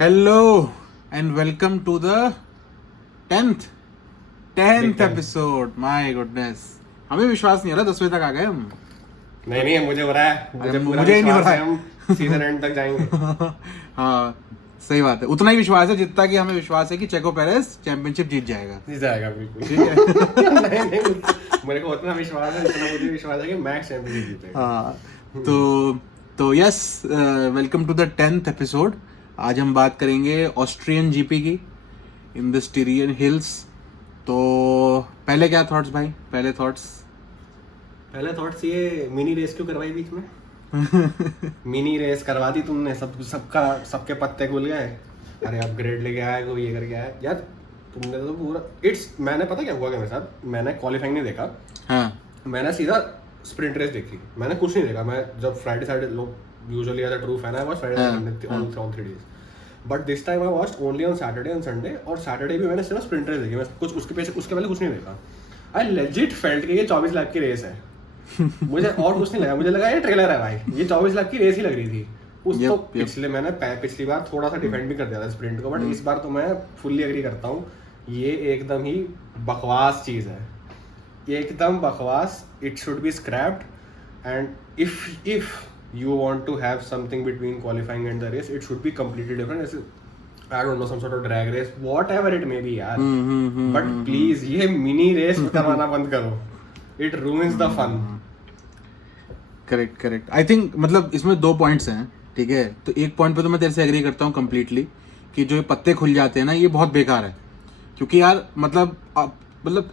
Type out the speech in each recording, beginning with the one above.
Hello and welcome to the 10th episode. My goodness, हमें विश्वास नहीं हो रहा 10वें तक आ गए हम. नहीं मुझे हो रहा है. मुझे ही नहीं हो रहा है. हम सीजन एंड तक जाएंगे. हाँ सही बात है. उतना ही विश्वास है जितना कि हमें विश्वास है कि चेको पेरेस चैंपियनशिप जीत जाएगा. बिल्कुल. ठीक है. नहीं, मेरे को उतना विश्वास है जितना मुझे विश्वास है कि मैक्स चैंपियनशिप जीतेगा. हाँ तो yes, welcome to the 10th episode. आज हम बात करेंगे ऑस्ट्रियन जीपी की इन द स्टीरियन हिल्स. तो पहले क्या थॉट्स भाई? पहले थॉट्स ये मिनी रेस क्यों करवाई बीच में? मिनी रेस करवा दी तुमने. सबके पत्ते खुल गए. अरे अपग्रेड लेके आया, कोई ये करके आया. यार तुमने तो पूरा मैंने पता क्या हुआ मेरे साथ. मैंने क्वालिफाइंग नहीं देखा. हाँ. मैंने सीधा स्प्रिंट रेस देखी. मैंने कुछ नहीं देखा. मैं जब फ्राइडे सैटरडे लोग usually as a true fan I watch Friday on 3 days. But this time I watched only on Saturday and Sunday. और सैटरडे भी मैंने सिर्फ स्प्रिंट रेस देखी. मैं कुछ उसके पहले कुछ नहीं देखा. आई लेजिट फेल्ट कि ये 24 लाख की रेस है. मुझे और कुछ नहीं लगा. मुझे लगा ये ट्रेलर है भाई. ये 24 लाख की रेस ही लग रही थी. पिछली बार थोड़ा सा डिफेंड भी कर दिया था स्प्रिंट को. बट इस बार तो मैं फुल्ली एग्री करता हूँ. ये एकदम ही बकवास चीज है. एकदम बकवास. It should be scraped. And if you want to have something between qualifying and the race, it should be completely different. I don't know, some sort of drag race, whatever it may be यार. But please ये mini race करवाना बंद करो. It ruins the fun. Correct. I think मतलब इसमें 2 points हैं. ठीक है, तो एक पॉइंट पे तो मैं तेरे से एग्री करता हूँ कम्प्लीटली कि जो ये पत्ते खुल जाते हैं ना, ये बहुत बेकार है. क्योंकि यार मतलब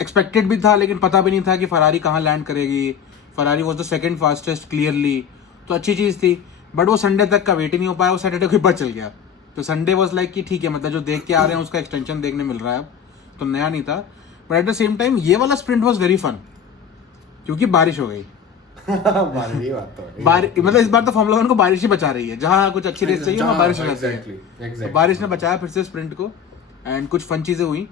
एक्सपेक्टेड भी था, लेकिन पता भी नहीं था कि फरारी कहाँ लैंड करेगी. Ferrari was the second fastest clearly, तो अच्छी चीज़ थी. बट वो संडे तक का वेट ही नहीं हो पाया. वो सैटरडे को पता चल गया. तो संडे वॉज लाइक कि ठीक है, मतलब जो देख के आ रहे हैं उसका एक्सटेंशन देखने मिल रहा है अब. तो नया नहीं था. But at the same time ये वाला स्प्रिंट वॉज वेरी फन क्योंकि बारिश हो गई. मतलब इस बार तो फॉर्मूला 1 को बारिश ही बचा रही है. जहाँ कुछ अच्छी रेस चाहिए वहाँ बारिश हो जाती है. तो बारिश ने बचाया फिर से स्प्रिंट को. एंड कुछ फन चीज़ें हुई.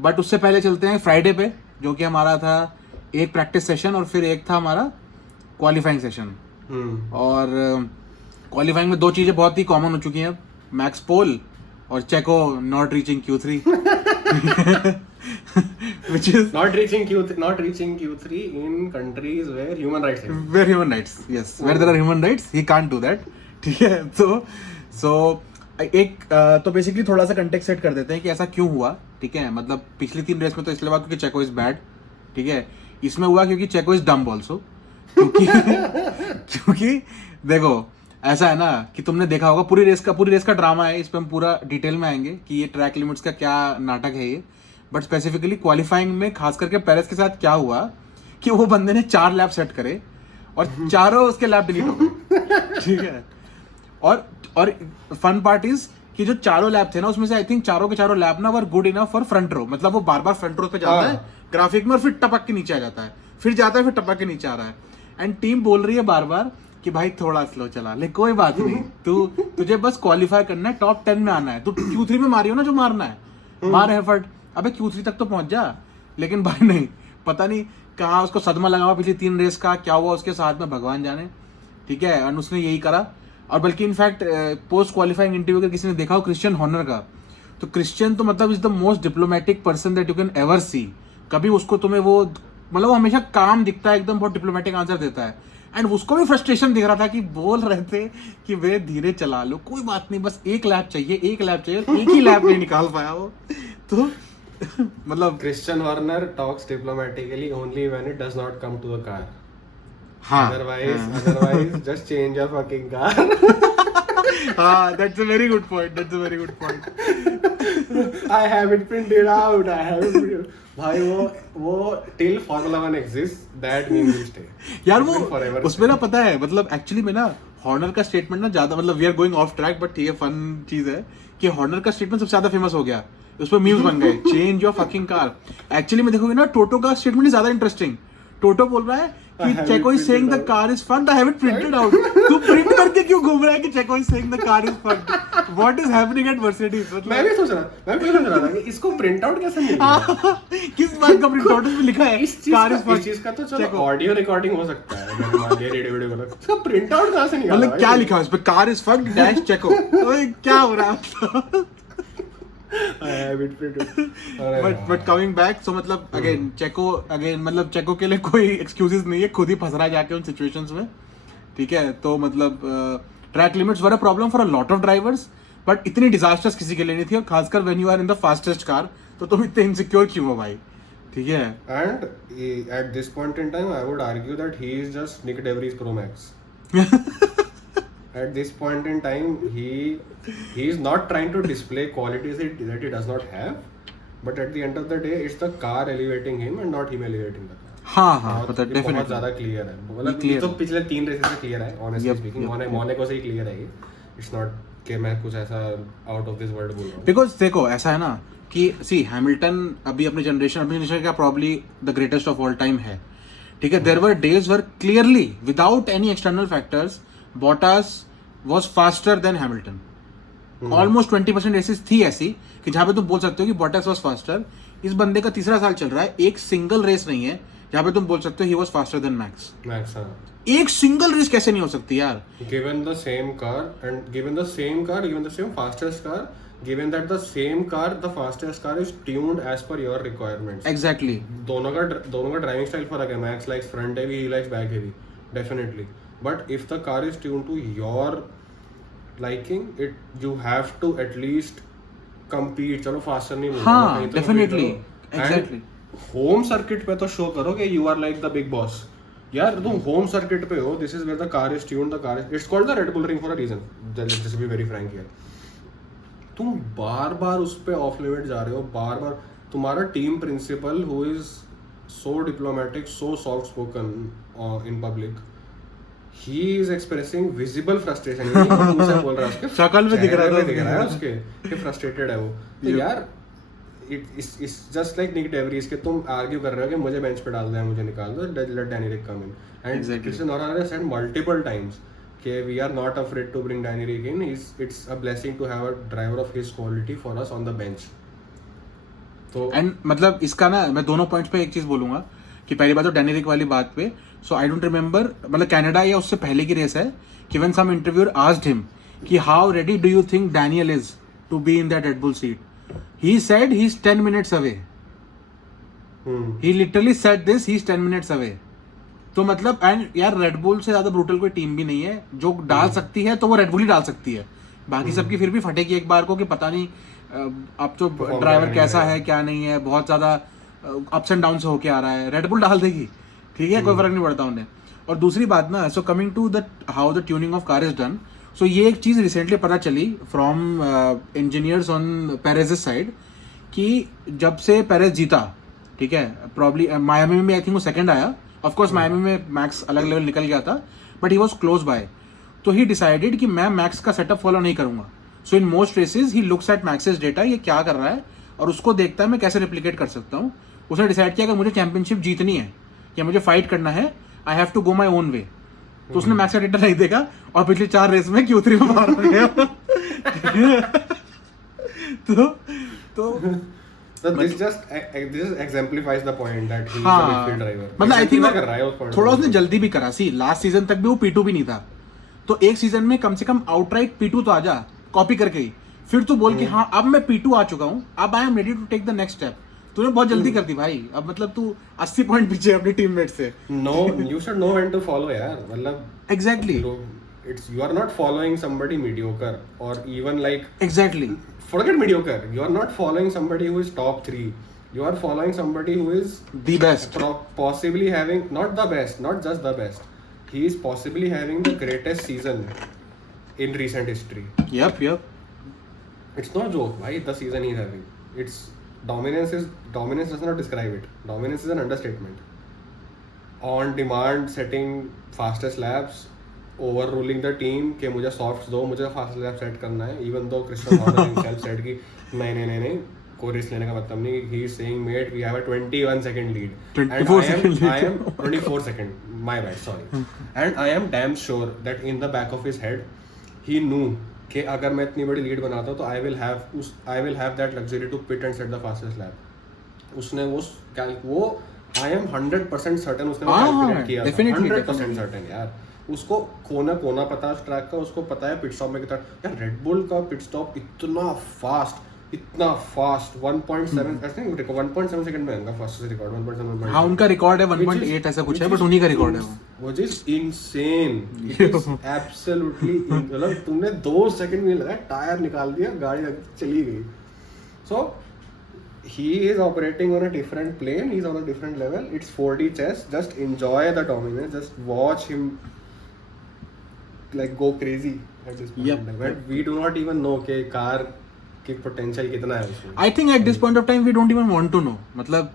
बट उससे पहले चलते हैं फ्राइडे पे, जो कि हमारा था एक प्रैक्टिस सेशन और फिर एक था हमारा क्वालिफाइंग सेशन. और क्वालिफाइंग में 2 चीजें बहुत ही कॉमन हो चुकी हैं. मैक्स पोल और चेको not reaching Q3 which is not reaching Q3 in countries where human rights yes, where there are human rights he can't do that. ठीक है. तो बेसिकली थोड़ा सा कंटेक्स्ट सेट कर देते हैं कि ऐसा क्यों हुआ. ठीक है, मतलब पिछली 3 रेस में तो इसलिए हुआ क्योंकि चेको इज बैड. ठीक है, इसमें हुआ क्योंकि चेको इज डम्ब ऑल्सो. क्योंकि देखो ऐसा है ना कि तुमने देखा होगा पूरी रेस का ड्रामा है. इस पे हम पूरा डिटेल में आएंगे कि ये ट्रैक लिमिट्स का क्या नाटक है ये. बट स्पेसिफिकली क्वालिफाइंग में खास करके पेरेस के साथ क्या हुआ कि वो बंदे ने 4 लैप सेट करे और चारों उसके लैप डिलीट हो गए. ठीक है. और फन पार्ट इज कि जो चारों लैप थे ना, उसमें से आई थिंक चारों के चारों लैप ना were good enough for front row. मतलब वो बार बार फ्रंट रो पे जाता है ग्राफिक में और फिर टपक के नीचे आ जाता है, फिर जाता है, फिर टपक के नीचे आ रहा है. एंड टीम बोल रही है बार बार कि भाई थोड़ा स्लो चला ले, कोई बात नहीं, तुझे बस क्वालिफाई करना है, टॉप 10 में आना है. तू Q3 में मारियो ना जो मारना है, मार एफर्ट. अबे Q3 तक तो पहुंच जा. लेकिन भाई नहीं, पता नहीं कहाँ उसको सदमा लगा हुआ पिछली 3 रेस का, क्या हुआ उसके साथ में भगवान जाने. ठीक है, और उसने यही करा. और बल्कि इनफैक्ट पोस्ट क्वालिफाइंग इंटरव्यू अगर किसी ने देखा हो क्रिश्चियन हॉर्नर का, तो क्रिश्चियन तो मतलब is the most diplomatic person that you can ever see. कभी उसको तुम्हें वो मतलब वो हमेशा काम दिखता है, एकदम बहुत डिप्लोमेटिक आंसर देता है. एंड उसको भी फ्रस्ट्रेशन दिख रहा था कि बोल रहे थे कि वे धीरे चला लो, कोई बात नहीं, बस एक लैप चाहिए. एक ही लैप नहीं निकाल पाया वो. तो मतलब Christian Horner talks diplomatically only when it does not come to the car. हाँ, otherwise just change your fucking car. हाँ, that's a very good point. I have it printed out. भाई वो till Formula 1 exists, that meme will stay. यार वो उसमें ना पता है, मतलब एक्चुअली में ना हॉर्नर का स्टेटमेंट ना ज्यादा, मतलब we are going off track but ये फन चीज है कि हॉर्नर का स्टेटमेंट सबसे ज्यादा फेमस हो गया. उस पर मीम्स बन गए, change your fucking car. Actually में देखोगे ना, टोटो का स्टेटमेंट ज्यादा इंटरेस्टिंग. टोटो बोल रहा है कि Checo is saying the car is fucked. I have it printed out. तू प्रिंट करके क्यों घूम रहा है कि Checo is saying the car is fucked? What is happening at Mercedes? मैं भी सोच रहा था कि इसको प्रिंट आउट कैसे मिल गया? किस बात का प्रिंट आउट में लिखा है कार इज इस चीज का तो चलो ऑडियो रिकॉर्डिंग हो सकता है, मैंने मान लिया रेडियो वीडियो वाला, इसका प्रिंट आउट कहां से निकाला? मतलब क्या लिखा है उस पे? कार इज फक्ड डैश चेको। ओए क्या हो रहा है? बट कमिंग बैक, सो मतलब अगेन चेको के लिए कोई एक्सक्यूजेस नहीं है, खुद ही फंस रहा है जाके उन सिचुएशंस में, ठीक है? तो मतलब track limits were a problem for a lot of drivers, but इतनी डिजास्टर्स किसी के लिए नहीं थी, और खासकर when you are in the fastest car तो तुम इतने इनसिक्योर क्यों हो भाई, ठीक है? And at this point in time I would argue that he is just Nick de Vries pro max. At this point in time, he is not trying to display qualities that he does not have, but at the end of the day, it's the car elevating him and not him elevating the car. हाँ मतलब definitely बहुत ज्यादा clear है, मतलब ये तो पिछले 3 races से क्लियर है, ऑनेस्टली स्पीकिंग. मोनाको से ही क्लियर है ये. इट्स नॉट कि मैं कुछ ऐसा आउट ऑफ दिस वर्ल्ड बोल रहा हूँ. बिकॉज देखो ऐसा है ना कि सी हैमिल्टन अभी अपनी जनरेशन का probably the greatest of all time है, ठीक है? There were days were clearly without any external factors Bottas was faster than Hamilton. Almost 20% races थी ऐसी कि जहां पे तुम बोल सकते हो कि Bottas was faster. इस बंदे का तीसरा साल चल रहा है, एक सिंगल रेस नहीं है जहां पे तुम बोल सकते हो he was faster than Max. एक सिंगल रेस कैसे नहीं हो सकती यार? Given the same car, given the same fastest car, given that the same car, the fastest car is tuned as per your requirements. Exactly. दोनों का driving style फर्क है. Max likes front heavy, he likes back heavy, definitely. But if the car is tuned to your liking, you have to at least compete. चलो faster नहीं बोलूँगा, हाँ definitely, exactly. Home circuit पे तो show करो कि you are like the big boss. यार तुम होम सर्किट पे हो, this is where the car is tuned, it's called the Red Bull Ring for a reason. Let's just be very frank here. तुम बार उस पे of limit जा रहे हो, बार तुम्हारा team principal who is so diplomatic, so soft spoken in public, he is expressing visible frustration. ये नहीं उनसे बोल रहा है, उसके शक्ल में दिख रहा है उसके कि फ्रस्ट्रेटेड है वो. तो यार it's just like Nick DeVries के तुम आर्ग्यू कर रहे हो कि मुझे बेंच पे डाल दो, मुझे निकाल दो, let Danny Rick come in. And Christian Horner has said multiple times कि we are not afraid to bring Danny Rick in. It's a blessing to have a driver of his quality for us on the bench. तो and मतलब इसका ना मैं दोनों points पे एक चीज बोलूंगा कि पहली बात तो डैनी रिक वाली बात पे, सो आई डोंट रिमेम्बर, मतलब कनाडा या उससे पहले की रेस है कि when some interviewer asked him कि how ready do you think Daniel is to be in that Red Bull seat, he said he is 10 minutes away. He literally said this, he is 10 minutes away. तो मतलब and यार red bull से ज्यादा brutal कोई team भी नहीं है, जो डाल सकती है तो वो रेड बुल ही डाल सकती है, बाकी सबकी फिर भी फटेगी एक बार को कि पता नहीं अब तो ड्राइवर कैसा है क्या नहीं है, बहुत ज्यादा अप्स एंड डाउन से होके आ रहा है, रेड बुल डाल देगी, ठीक है? कोई फर्क नहीं पड़ता उन्हें. और दूसरी बात ना, so coming to the how the tuning of car is done, so ये एक चीज रिसेंटली पता चली from engineers on Perez side कि जब से पेरेज़ जीता, ठीक है, प्रॉब्ली मायामी में आई थिंक वो सेकंड आया, ऑफ कोर्स मायामी में मैक्स अलग लेवल निकल गया था, but he was close by. तो ही डिसाइडेड कि मैं मैक्स का सेटअप फॉलो नहीं करूंगा. So in most races he looks at Max's data, ये क्या कर रहा है, और उसको देखता है मैं कैसे रेप्लिकेट कर सकता हूँ. उसने डिसाइड किया कि मुझे चैंपियनशिप जीतनी है या मुझे फाइट करना है, I have to go my own way. तो उसने मैक्स का डेटा नहीं देखा और पिछली 4 रेस में Q3 में मार गया. So this exemplifies the point that he is a midfield driver. मतलब आई थिंक कर रहा है उस point थोड़ा उसने जल्दी भी करा. सी लास्ट सीजन तक भी वो P2 भी नहीं था, तो एक सीजन में कम से कम आउटराइट P2 तो आ जा, कॉपी करके ही फिर तू बोल कि हाँ अब मैं P2 आ चुका हूँ, अब I am ready to take the next step. तूने बहुत जल्दी कर दी भाई, अब मतलब तू 80 पॉइंट पीछे अपनी टीममेट से. No, you should know when to follow यार, मतलब Exactly. You are not following somebody mediocre or even like Exactly. Forget mediocre. You are not following somebody who is top 3. You are following somebody who is the best. Possibly having not the best, not just the best. He is possibly having the greatest season in recent history. Yep. It's no joke. Why the season he is having? It's dominance does not describe it. Dominance is an understatement. On demand, setting fastest laps, overruling the team कि मुझे softs दो, मुझे fastest lap set करना है. Even though Christian Horner himself said कि नहीं, को race लेने का मतलब नहीं, he is saying mate we have a 21 second lead 24 second lead. I am 24 second, my bad, sorry. And I am damn sure that in the back of his head he knew कि अगर मैं इतनी बड़ी lead बनाता हूँ तो I will have that luxury to pit and set the fastest lap. उसने वो I am 100% certain उसने वो calculate किया था, 100% certain यार. उसको कोना पता है उस ट्रैक का, उसको पता है पिट स्टॉप में कितना यार. रेड बुल का पिट स्टॉप इतना फास्ट 1.7 ऐसे नहीं, 1.7 सेकंड में उनका फास्टेस्ट रिकॉर्ड 1.7. हाँ उनका रिकॉर्ड है 1.8 ऐसा कुछ है, बट उन्हीं का रिकॉर्ड है वो. Which is insane. It is absolutely मतलब तुमने 2 सेकंड में लगा टायर निकाल दिया, गाड़ी चली गई. So he is operating on a different plane, he's on a different level. It's 4D chess. Just enjoy the dominance, just watch him like go crazy at this point. Yep. But we do not even know कि car की potential कितना है उसमें. I think at this point of time we don't even want to know. मतलब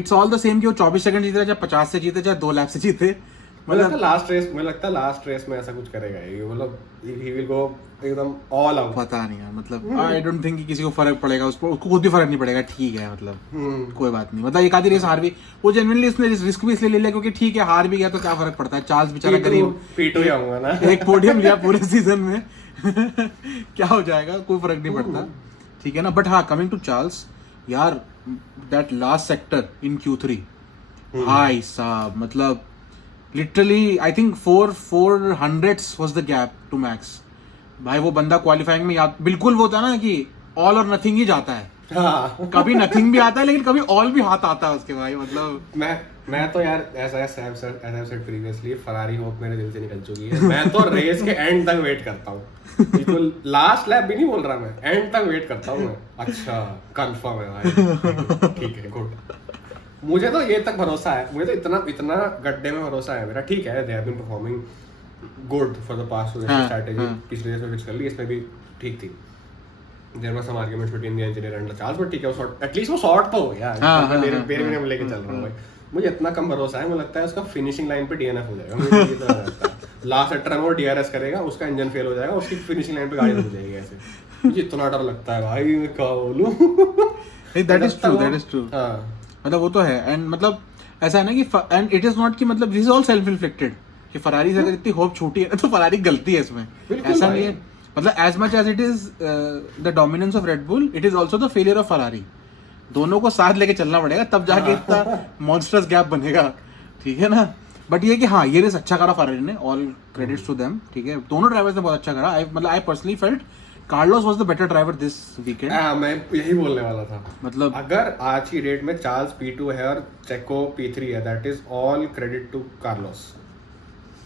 it's all the same कि वो 24 second जीते चाहे 50 से जीते चाहे 2 लैप से जीते. मुझे लगता है लास्ट रेस में ऐसा कुछ करेगा ये, मतलब he will go एकदम all out. पता नहीं यार, मतलब आई डोंट थिंक कि किसी को फर्क पड़ेगा, उसको खुद भी फर्क नहीं पड़ेगा. ठीक है मतलब कोई बात नहीं. मतलब एक आधी रेस हार भी, वो जेन्युइनली उसने रिस्क भी इसलिए ले लिया क्योंकि ठीक है हार भी गया तो क्या फर्क पड़ता है. चार्ल्स बेचारा गरीब पीटू ही आऊंगा ना, एक पोडियम लिया पूरे सीजन में क्या हो जाएगा, कोई फर्क नहीं पड़ता. ठीक है ना. बट हाँ, कमिंग टू चार्ल्स यार, that last sector in Q3 भाई साहब, मतलब literally I think 400s was the gap to Max. भाई वो बंदा क्वालिफाइंग में याद बिल्कुल वो होता है ना कि ऑल और नथिंग ही जाता है. हाँ. कभी नथिंग भी आता है लेकिन कभी ऑल भी हाथ आता है उसके. भाई मतलब मैं तो यार ऐसा सेड प्रीवियसली, फरारी होप मेरे दिल से निकल चुकी है. मैं तो रेस के एंड तक वेट करता हूँ, बिल्कुल लास्ट लैप भी नहीं बोल रहा मैं, एंड तक वेट करता हूँ मैं. अच्छा कंफर्म है भाई, ठीक है गुड. मुझे तो ये तक भरोसा है, मुझे तो इतना गड्ढे में भरोसा है मेरा. ठीक है, they have been performing good for the past strategy. पिछले रेस में फिक्स कर ली, इसमें भी ठीक थी. There were some arguments between the engineer and the Charles, but ठीक है, वो एटलीस्ट वो शॉर्ट तो हो यार. मेरे में लेके चल रहा हूं भाई. मुझे इतना कम भरोसा है, मुझे लगता है उसका फिनिशिंग लाइन पे डीएनएफ हो जाएगा. मुझे ये तो लगता है लास्ट सेक्टर में वो डीआरएस करेगा, उसका इंजन फेल हो जाएगा, उसकी फिनिशिंग लाइन पे गाड़ी रुक जाएगी. ऐसे मुझे इतना डर लगता है भाई, मैं क्या बोलूं. That is true. मतलब वो तो है. एंड मतलब ऐसा है ना कि एंड इट इज नॉट कि मतलब this is all self inflicted कि फरारी से अगर इतनी होप छूटी है तो फरारी गलती है इसमें. ऐसा नहीं है. मतलब as much as it is the dominance of Red Bull, it is also the failure of Ferrari. दोनों को साथ लेके चलना पड़ेगा, तब जाके इतना मॉन्स्टरस गैप बनेगा. ठीक है ना. बट ये कि हाँ, ये रेस अच्छा करा फरारी ने, ऑल क्रेडिट्स टू देम. ठीक है, दोनों ड्राइवर्स ने बहुत अच्छा करा. I personally felt Carlos was the better driver this weekend. मैं यही बोलने वाला था. मतलब अगर आज की डेट में चार्ल्स P2 है और चेको P3 है, that is all credit to Carlos.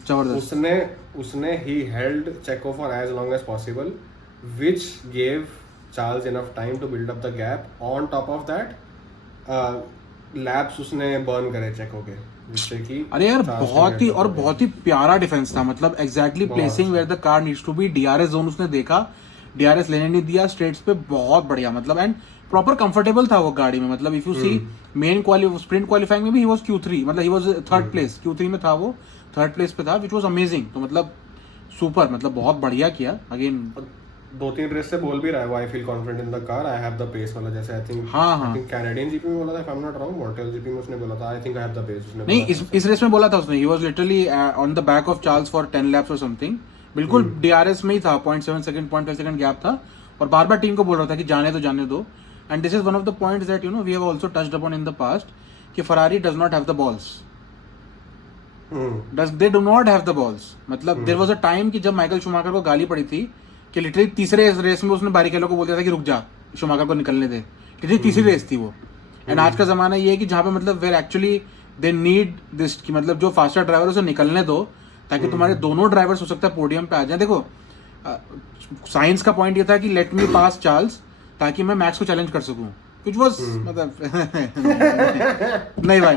जबरदस्त. उसने ही held Checo for as long as possible, which gave Charles enough time to build up the gap. On top of that laps उसने burn करे Checo के, जिससे कि अरे यार बहुत ही प्यारा डिफेंस था. मतलब exactly placing where the car needs to be. DRS zone उसने देखा, डीआरएस लेने नहीं दिया स्ट्रेट्स पे, बहुत बढ़िया. मतलब एंड प्रॉपर कंफर्टेबल था वो गाड़ी में. मतलब if you see main sprint qualifying में भी ही वाज Q3, मतलब he was third place. Q3 में था वो, थर्ड प्लेस पे था, व्हिच वाज अमेजिंग. तो मतलब सुपर, मतलब बहुत बढ़िया किया. अगेन 2-3 रेस से बोल भी रहा है वो, I feel confident in the car, I have the pace वाला. जैसे आई थिंक कैनेडियन जीपी में बोला था, if I am not wrong, Montreal GP में उसने बोला था, I think I have the pace. उसने नहीं, इस रेस में बोला था उसने, he was literally on the back of Charles for 10 laps और समथिंग. बिल्कुल डीआरएस में ही था, 0.7 सेकंड 0.5 सेकंड गैप था, और बार बार टीम को बोल रहा था कि जाने दो. And this is one of the points that you know we have also touched upon in the past कि Ferrari does not have the balls. They do not have the balls. मतलब there was a time कि जब Michael Schumacher को गाली पड़ी थी कि literally तीसरे रेस में उसने बारिकेलो को बोल दिया था कि रुक जा, शूमाकर को निकलने दे. लिटरली तीसरी रेस थी वो. एंड आज का जमाना ये है कि जहाँ पे मतलब where actually they need this कि मतलब जो फास्टर ड्राइवर उसे निकलने दो, ताकि तुम्हारे दोनों ड्राइवर्स हो सकता है पोडियम पे आ जाए. देखो साइंस का पॉइंट ये था कि लेट मी पास चार्ल्स, ताकि मैं मैक्स को चैलेंज कर सकूं, कुछ वाज मतलब नहीं भाई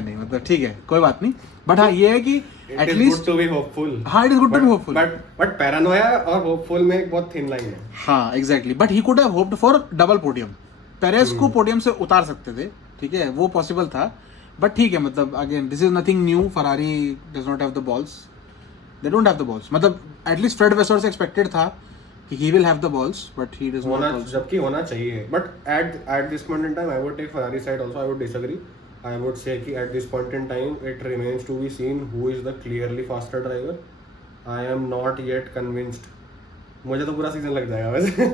नहीं मतलब ठीक है, कोई बात नहीं. बट हाँ ये है कि एटलीस्ट टू बी होपफुल. हाँ, it is good to be hopeful. But paranoia और होपफुल में एक बहुत थिन लाइन है. हाँ exactly. But he could have hoped for double podium. Perez को पोडियम से उतार सकते थे, ठीक है, वो पॉसिबल था. बट ठीक है, मतलब again this is nothing new. Ferrari does not have the balls, they don't have the balls. मतलब एटलीस्ट फ्रेड वेस्टर से एक्सपेक्टेड था he will have the balls but he does not होना also. जबकि होना चाहिए, but at this point in time I would take Ferrari side also. I would disagree. I would say कि at this point in time it remains to be seen who is the clearly faster driver. I am not yet convinced. मुझे तो पूरा season लग जाएगा वैसे.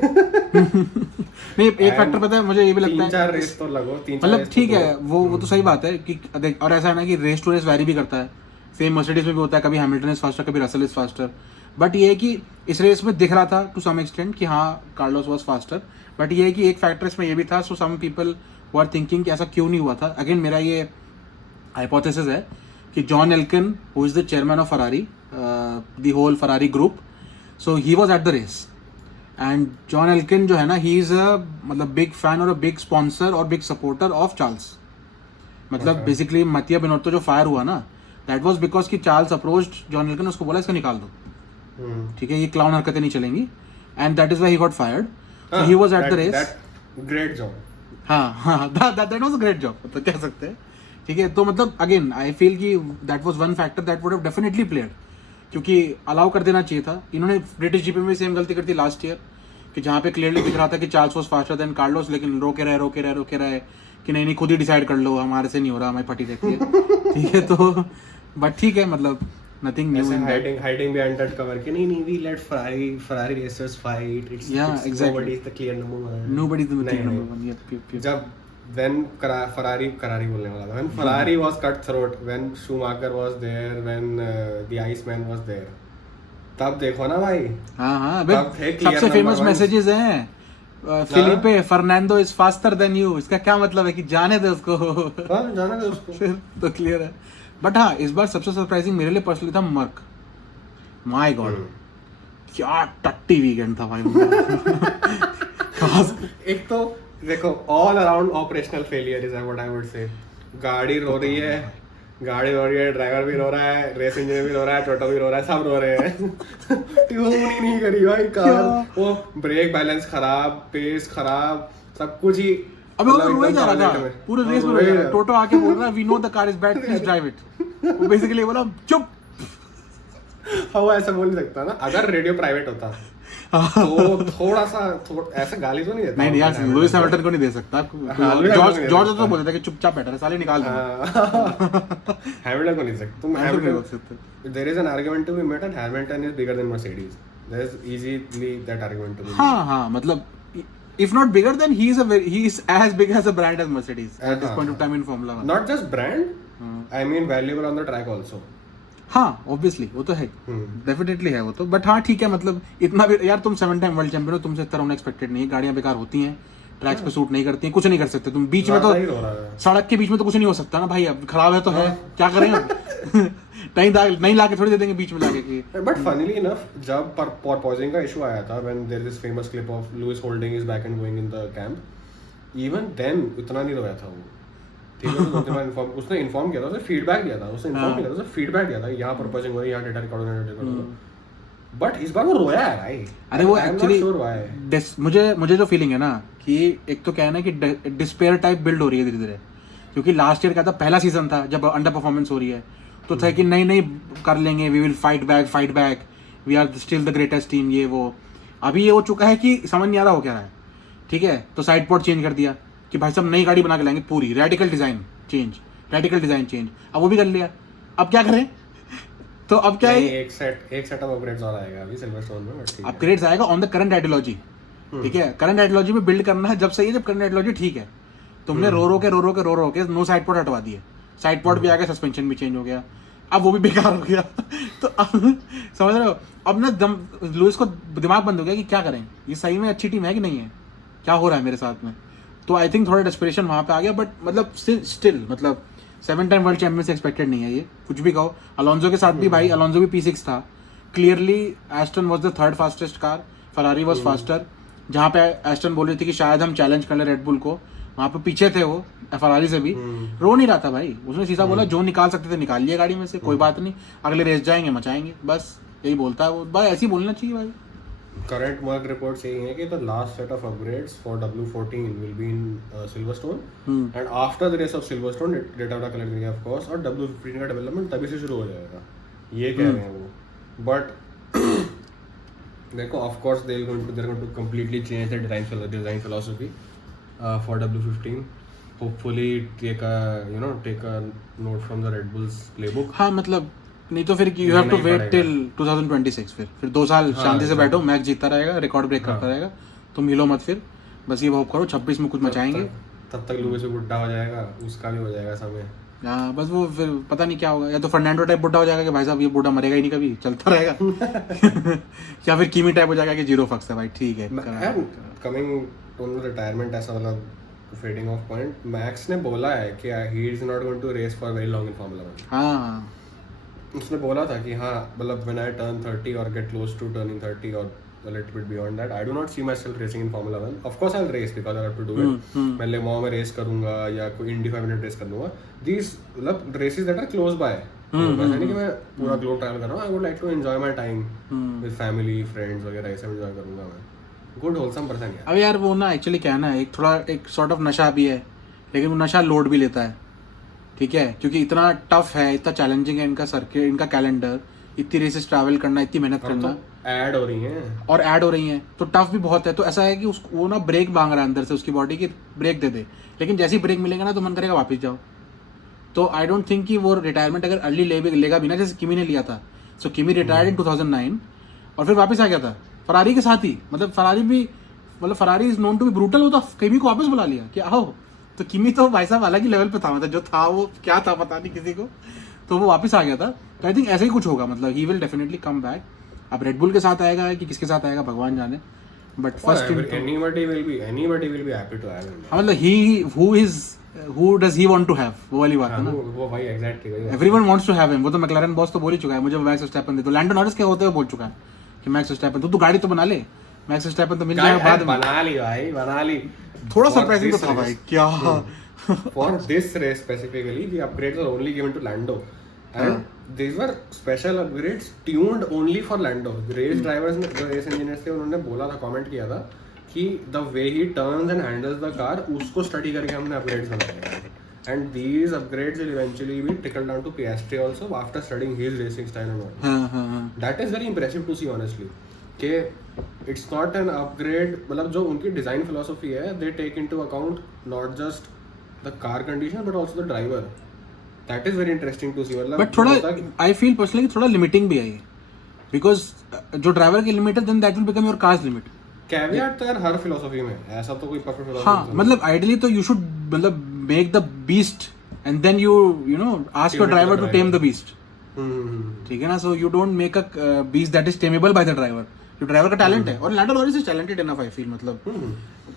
नहीं एक factor पता है मुझे ये भी लगता है 3-4 रेस तो लगो, 3-4 मतलब रेस तो ठीक दो. है वो तो सही बात है कि देख और ऐसा है ना कि रेस टू रेस वैरी भी करता है. सेम मर्सिडीज में भी होता है, कभी हैमिल्टन इज फास्टर कभी रसल इज फास्टर. बट ये है कि इस रेस में दिख रहा था टू सम एक्सटेंट कि हाँ कार्लोस वाज फास्टर. बट ये है कि एक फैक्टर इसमें ये भी था. सो सम पीपल वर थिंकिंग कि ऐसा क्यों नहीं हुआ था. अगेन मेरा ये हाइपोथेसिस है कि John Elkann who is the chairman of Ferrari the whole Ferrari group, so he was at the race and John Elkann जो है ना ही इज अ मतलब बिग फैन और अ बिग स्पॉन्सर और बिग सपोर्टर ऑफ चार्ल्स. मतलब basically मतिया बिनोत्तो जो fire हुआ ना दैट वाज बिकॉज कि चार्ल्स अप्रोच्ड जॉन एल्किन, उसको बोला इसको निकाल दो, ठीक है ये क्लाउन हरकतें नहीं चलेंगी. And that is why he got fired. So he was at the race. Great job. हाँ that was a great job तो कह सकते हैं. ठीक है तो मतलब अगेन आई फील कि that was one factor that would have definitely played, क्योंकि अलाउ कर देना चाहिए था. इन्होंने ब्रिटिश जीपी में सेम गलती करती लास्ट ईयर कि जहाँ पे क्लियरली दिख रहा था कि Charles was faster than Carlos, लेकिन रोके रहे कि नहीं खुद ही डिसाइड कर लो, हमारे से नहीं हो रहा, हमारी फटी रहती है. ठीक है तो बट ठीक है मतलब nothing new in that. Hiding behind that cover कि नहीं we let Ferrari racers fight. It's nobody is the clear number 1. Nobody is the clear number 1. Yup जब when Ferrari बोलने वाला था, when Ferrari was cutthroat, when Schumacher was there, when the Iceman was there, तब देखो ना भाई. हाँ सबसे फेमस मैसेजेस हैं Philippe Fernando is faster than you. इसका क्या मतलब है कि जाने दे उसको. फिर तो क्लियर है. बट हाँ इस बार सबसे सरप्राइजिंग मेरे लिए पर्सनली था मर्क. माय गॉड क्या टट्टी वीकेंड था भाई. एक तो देखो all around operational failure is what I would say. गाड़ी रो रही है, ड्राइवर भी रो रहा है, रेस इंजीनियर भी रो रहा है, टोटो भी रो रहा है, सब रो रहे हैं. ट्यून ही नहीं करी भाई कार. वो ब्रेक बैलेंस खराब, पेस खराब, सब कुछ ही. अबे वो तो रोए जा रहा था पूरे रेस में. रोए जा रहा है. टोटो आके बोल रहा है we know the car is bad please drive it. वो बेसिकली बोला चुप. हाँ वो ऐसा बोल नहीं सकता ना. अगर रेडियो प्राइवेट होता तो थोड़ा सा ऐसे गाली तो नहीं देता. नहीं यार लुइस हैमिल्टन को नहीं दे सकता. जॉर्ज तो बोलता था कि चुपचाप बैठा रहे साले निकाल दो. हैमिल्टन को नहीं सकता तुम. Hamilton there is an argument to be made that Hamilton is bigger than Mercedes. There is easily that argument to be. हां मतलब if not bigger then he is as big as a brand as Mercedes at this point of time in Formula 1. Not just brand, I mean valuable on the track also. हाँ obviously वो तो है, definitely है वो तो. But हाँ ठीक है मतलब इतना भी यार तुम 7 टाइम वर्ल्ड चैंपियन हो, तुमसे इतना होना एक्सपेक्टेड नहीं है. गाड़ियां बेकार होती हैं, ट्रैक्स पे सूट नहीं करती हैं, कुछ नहीं कर सकते तुम. बीच में तो सड़क के बीच में तो कुछ नहीं हो सकता ना भाई. अब खराब है तो है, क्या करें. नहीं लाके थोड़ी दे देंगे बीच में लाके. बट फनीली इनफ जब porpoising का इशू आया था, when there is this famous clip of Lewis holding his back and going in the camp, even then इतना नहीं रोया था वो. ठीक है तो उसने इन्फॉर्म किया था, उसने फीडबैक दिया था, यहाँ porpoising हो रही है, यहाँ डेटा रिकॉर्ड. बट इस बार वो रोया है भाई. अरे वो एक्चुअली मुझे जो फीलिंग है ना कि एक तो क्या है ना कि डिस्पेयर टाइप बिल्ड हो रही है धीरे धीरे. क्योंकि लास्ट ईयर क्या था, पहला सीजन था जब अंडर परफॉर्मेंस हो रही है तो था कि नहीं कर लेंगे, we will fight back, we are still the greatest team, ये वो. अभी ये हो चुका है कि समझ नहीं आ रहा हो क्या रहा है. ठीक है तो साइड पॉड चेंज कर दिया कि भाई सब नई गाड़ी बना के लाएंगे पूरी, रेडिकल डिजाइन चेंज. अब वो भी कर लिया, अब क्या करें. तो अब क्या है, एक सेट ऑफ अपग्रेड्स और आएगा अभी सिल्वरस्टोन में. बट अपग्रेड्स आएगा ऑन द करंट आइडियोलॉजी. ठीक है करंट आइडियोलॉजी में बिल्ड करना है जब सही है, जब करंट आइडियोलॉजी ठीक है. तुमने रो के नो साइड पॉड हटवा दिए, साइड पॉड भी आ गया, सस्पेंशन भी चेंज हो गया, अब वो भी बेकार हो गया. तो अब समझ रहे हो, अब ना लुइस को दिमाग बंद हो गया कि क्या करें, ये सही में अच्छी टीम है कि नहीं है, क्या हो रहा है मेरे साथ में. तो आई थिंक थोड़ा डेस्परेशन वहाँ पे आ गया. बट मतलब स्टिल मतलब 7 टाइम वर्ल्ड चैंपियन से एक्सपेक्टेड नहीं है ये, कुछ भी कहो. अलोंजो के साथ भी भाई, अलोंजो भी P6 था. Clearly Aston was the 3rd fastest car, Ferrari was faster. जहाँ पे एस्टन बोल रही थी कि शायद हम चैलेंज कर ले रेड बुल को, वहाँ पे पीछे थे वो फरारी से भी. रो नहीं रहा था भाई, उसने सीधा बोला जो निकाल सकते थे निकाल लिया गाड़ी में से, कोई बात नहीं, अगले रेस जाएंगे मचाएंगे, बस यही बोलता है वो. भाई ऐसे ही बोलना चाहिए भाई. Current mark reports saying है कि the last set of upgrades for W14 will be in Silverstone, and after the race of Silverstone data collect करेंगे of course, और W15 का डेवलपमेंट तभी से शुरू हो जाएगा, ये कह रहे हैं वो. बट देखो of course they're going to completely change the design philosophy for W15. Hopefully take a note from the Red Bull's playbook. हाँ मतलब नहीं तो फिर you have to wait till 2026 फिर 2 साल शांति से बैठो, मैच जीतता रहेगा, रिकॉर्ड ब्रेक करता रहेगा, तुम हिलो मत, फिर बस ये होप करो 26 में कुछ मचाएंगे। तब तक लुइस बुड्ढा हो जाएगा, उसका भी हो जाएगा समय। हाँ बस वो फिर पता नहीं क्या होगा, या तो फर्नांडो टाइप बुड्ढा हो जाएगा कि भाई साहब ये बुड्ढा मरेगा ही नहीं कभी, चलता रहेगा या फिर कीमी टाइप हो जाएगा कि जीरो फक्स है भाई, ठीक है। कमिंग टू रिटायरमेंट, ऐसा मतलब फेडिंग ऑफ पॉइंट, मैक्स ने बोला है कि he is not going to race for very long in Formula 1। हाँ उसने बोला था कि हाँ मतलब व्हेन आई टर्न 30 और गेट क्लोज टू टर्निंग 30 और a little bit beyond that, I do not see myself racing in Formula 1. Of course I'll race because I have to do it. मैं ले मॉ में रेस करूंगा या कोई इंडी 500 race कर लूंगा। These मतलब races that are close by, वैसे नहीं कि मैं पूरा ग्लोब ट्रैवल कर रहा हूँ। I would like to enjoy my time with family, friends वगैरह, ऐसे enjoy करूंगा मैं। Good wholesome person है। अब यार वो ना एक्चुअली क्या है ना, एक थोड़ा एक सॉर्ट ऑफ नशा भी है, लेकिन वो नशा लोड भी लेता है, ठीक है, क्योंकि इतना टफ है, इतना चैलेंजिंग है इनका सर्किट, इनका कैलेंडर, इतनी रेसेस ट्रैवल करना, इतनी मेहनत करना, ऐड हो रही हैं और ऐड हो रही हैं, तो टफ भी बहुत है। तो ऐसा है कि उसको वो ना ब्रेक मांग रहा है अंदर से उसकी बॉडी की, ब्रेक दे दे, लेकिन जैसे ही ब्रेक मिलेगा ना तो मन करेगा वापस जाओ। तो आई डोंट थिंक कि वो रिटायरमेंट अगर अर्ली लेगा भी ना, जैसे किमी ने लिया था। सो किमी रिटायर्ड इन 2009 और फिर वापस आ गया था फरारी के साथ ही। मतलब Ferrari is known to be brutal, वो तो किमी को वापस बुला लिया कि आओ। तो किमी तो भाई साहब अलग ही लेवल पे था, मतलब जो था वो क्या था पता नहीं किसी को, तो वो वापस आ गया था। तो आई थिंक ऐसा ही कुछ होगा, मतलब he will definitely come back. अब रेड बुल के साथ आएगा कि किसके साथ आएगा भगवान जाने, but first anybody will be happy to have him. मतलब who does he want to have, वो वाली बात है ना। वो भाई एग्जैक्टली वही। Everyone wants to have him। वो तो मैक्लारेन बॉस तो बोल ही चुका है, मुझे मैक्स वर्स्टैपेन दे दो। लैंडो नॉरिस के होते हुए बोल चुका है कि मैक्स वर्स्टैपेन तू गाड़ी तो बना ले, मैक्स वर्स्टैपेन तो मिल जाएगा बाद में। बना ली भाई, बना ली। थोड़ा सरप्राइजिंग तो था भाई, क्या for this race specifically the upgrades were only given to Lando and these were special upgrades tuned only for Lando. Race drivers ने, जो race engineers थे, उन्होंने बोला था, कमेंट किया था कि the way he turns and handles the car, उसको स्टडी करके हमने upgrades बनाए हैं। and these upgrades will eventually be trickled down to Piastri also after studying his racing style and all. That is very impressive to see honestly कि it's not an upgrade, मतलब जो उनकी design philosophy है, they take into account not just the car condition but also the driver. That is very interesting to see. मतलब but थोड़ा I feel personally थोड़ा limiting भी है ये, बिकॉज जो ड्राइवर की लिमिट है then that will become your car's limit. Caveat तो यार हर फिलॉसफी में ऐसा तो कोई परफेक्ट फिलॉसफी हाँ मतलब आइडियली तो यू शुड मतलब make the beast and then you know ask your driver to tame the beast, ठीक है ना। So you don't make a beast that is tameable by the driver. जो driver का talent है, और Lando Norris is talented enough I feel, मतलब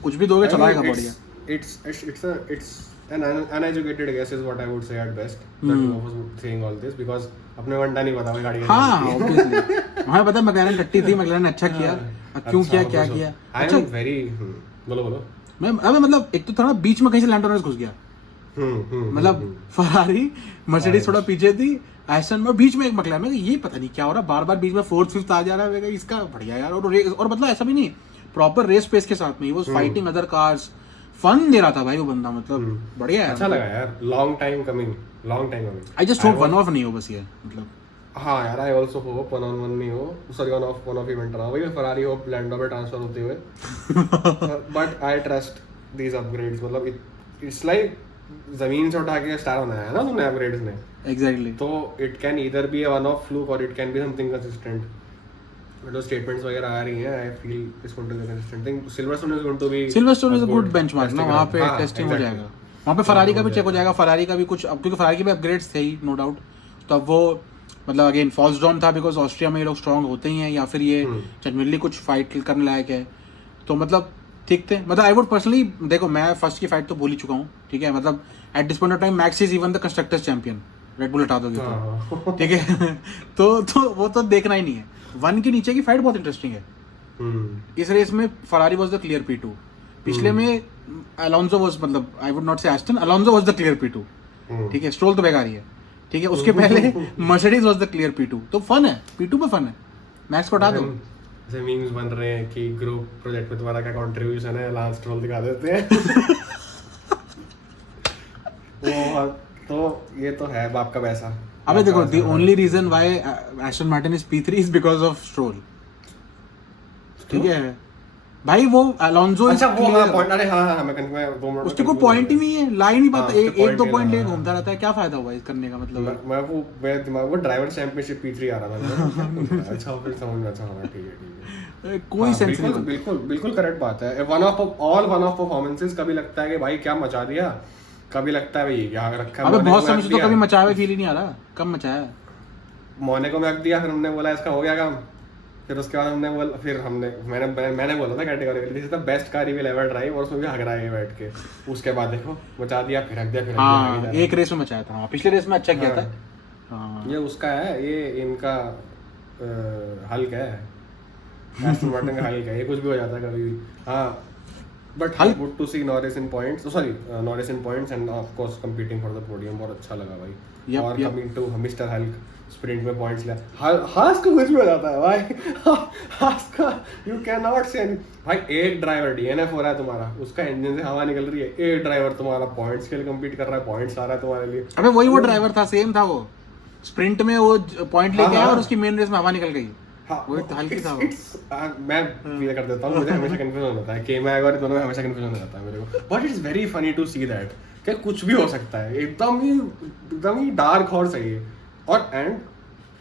कुछ भी दोगे चलाएगा बढ़िया। It's an uneducated guess is what I would say at best that he was saying all this because अपने वंडा नहीं पता भाई गाड़ी का। हाँ ऑब्वियसली हमें पता मैक्लारेन टट्टी थी, मैक्लारेन अच्छा किया, क्यों किया क्या किया। अच्छा वेरी बोलो मैं अबे मतलब एक तो थोड़ा बीच में कहीं से लैंडो नॉरिस घुस गया, मतलब फरारी मर्सिडीज थोड़ा पीछे थी, एस्टन में बीच में एक मैक्लारेन में, ये पता नहीं क्या हो रहा, बार बार बीच में फोर्थ फिफ्थ आ जा रहा है इसका, बढ़िया यार। और मतलब ऐसा भी नहीं, प्रॉपर रेस पेस के साथ में, he was fighting other cars, fun दे रहा था भाई वो बंदा, मतलब बढ़िया है। अच्छा लगा यार, long time coming. I just hope one of नहीं हो बस ये, मतलब हाँ यार, I also hope one on one नहीं हो, सॉरी वन ऑफ इवेंट रहा भाई। फरारी होप लैंडो पे ट्रांसफर होते हुए, but I trust these upgrades. मतलब इट्स लाइक जमीन से उठा के स्टार बनाया है ना तुमने अपग्रेड्स ने। एग्जैक्टली। तो it can either be a one off fluke और it can be something consistent. जो स्टेटमेंट्स वगैरह आ रही हैं, I feel it's going to be consistent thing. Silverstone is a good benchmark ना, वहां पे टेस्टिंग हो जाएगा, वहां पे फरारी का भी चेक हो जाएगा, फरारी का भी कुछ, अब क्योंकि फरारी के भी अपग्रेड्स थे ही नो डाउट। तो अब वो मतलब अगेन फॉल्स ड्रॉन था बिकॉज ऑस्ट्रिया में ये लोग स्ट्रांग होते ही हैं, या फिर ये जनरली कुछ फाइट करने लायक है, तो मतलब ठीक थे। मतलब आई वुड पर्सनली, देखो मैं फर्स्ट की फाइट तो भूल ही चुका हूँ, ठीक है। मतलब eight this point of time max is even the constructors champion, red bull हटा दोगे तो, ठीक है। तो वो तो देखना ही नहीं है। वन के नीचे की फाइट बहुत इंटरेस्टिंग है। इस रेस में Ferrari was the clear P2, पिछले में अलोंसो वाज, मतलब आई वुड नॉट से Aston, Alonso was the clear P2, ठीक है। स्ट्रोल तो बेकार ही है, ठीक है। उसके पहले Mercedes was the clear P2, तो फन है, P2 पे फन है। मैक्स को हटा दो। ऐसे मीम्स बन रहे हैं कि ग्रुप प्रोजेक्ट में तुम्हारा क्या कंट्रीब्यूशन है, लास्ट स्ट्रोल दिखा देते हैं। वो तो ये तो है बाप का पैसा। अबे देखो, the only reason why Aston Martin is P3 is because of Stroll. ठीक है भाई, वो अलोंसो अच्छा वो हाँ पॉइंट, अरे हाँ मैं 2 मिनट उसके कोई पॉइंट ही नहीं है, ला ही नहीं पाता, हाँ, उसके एक दो point पॉइंट ही ले ना, घूमता रहता है, क्या फायदा हुआ इस करने का मतलब? मेरे दिमाग में ड्राइवर चैंपियनशिप P3 आ रहा था। अच्छा फिर समझ में, अच्छा हाँ ठीक है कोई हाँ, सेंस नहीं बनता। बिल्कुल करेक्ट बात है। वन ऑफ परफॉर्मेंसेस, कभी लगता है कि भाई क्या मचा दिया, कभी लगता है भाई क्या रखा है। अबे मोने बहुत को समय रख से तो दिया, कभी मचाया हुआ फील ही नहीं आ रहा, कब मचाया? मोने को रख दिया, फिर हमने बोला इसका हो गया काम, फिर उसके बाद मैंने बोला था categorically this is the best car you will ever drive, और उसमें भी हग रहा है बैठ के। उसके बाद देखो मचा दिया, फिर रख दिया, फिर हाँ एक रेस में मचाया था, हाँ पिछले रेस में अच्छा किया था। हाँ ये उसका है, ये इनका हल्क है, एस्टन मार्टिन का हल्क है, ये कुछ भी हो जाता है कभी भी। हाँ but Hulk- good to see Norris in points, Norris in points and of course competing for the podium, बहुत अच्छा लगा भाई। Yep, और yep. Coming to mister Hulk, sprint में पॉइंट्स लिया, हास का कुछ भी हो जाता है भाई। हास का यू कैन नॉट से भाई, एक ड्राइवर DNF हो रहा है तुम्हारा, उसका इंजन से हवा निकल रही है, एक ड्राइवर तुम्हारा पॉइंट्स के लिए compete कर रहा है, पॉइंट्स आ रहा है तुम्हारे लिए। अबे वही वो ड्राइवर था, सेम था वो, स्प्रिंट में वो पॉइंट लेके आया हाँ। और उसकी मेन रेस में हवा निकल गई। हाँ, वो तो हल्की था वो। मैं ये कर देता हूँ, मुझे हमेशा कंफ्यूजन होता है कि मैं अगर दोनों में हमेशा कंफ्यूजन हो जाता है मेरे को, but it's very funny to see that कि कुछ भी हो सकता है, एकदम ही डार्क हॉर्स है ये। और and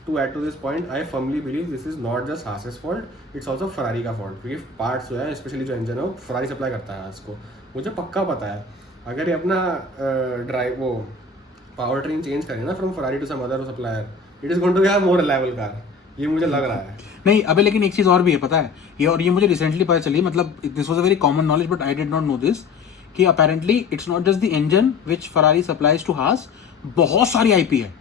to add to this point, I firmly believe this is not just Haas's fault, it's also Ferrari का फॉल्ट, क्योंकि पार्ट्स जो है स्पेशली जो इंजन है वो फरारी सप्लाई करता है इसको। मुझे पक्का पता है अगर ये अपना ड्राइव वो पावर ट्रेन चेंज करें ना from Ferrari to some other supplier, it is going to be a more reliable car, ये मुझे लग रहा है। नहीं अबे लेकिन एक चीज और भी है पता है, ये मुझे रिसेंटली पता चली, मतलब this was a very common knowledge but I did not know this, कि apparently it's not just the engine which Ferrari supplies to Haas, बहुत सारी आईपी है,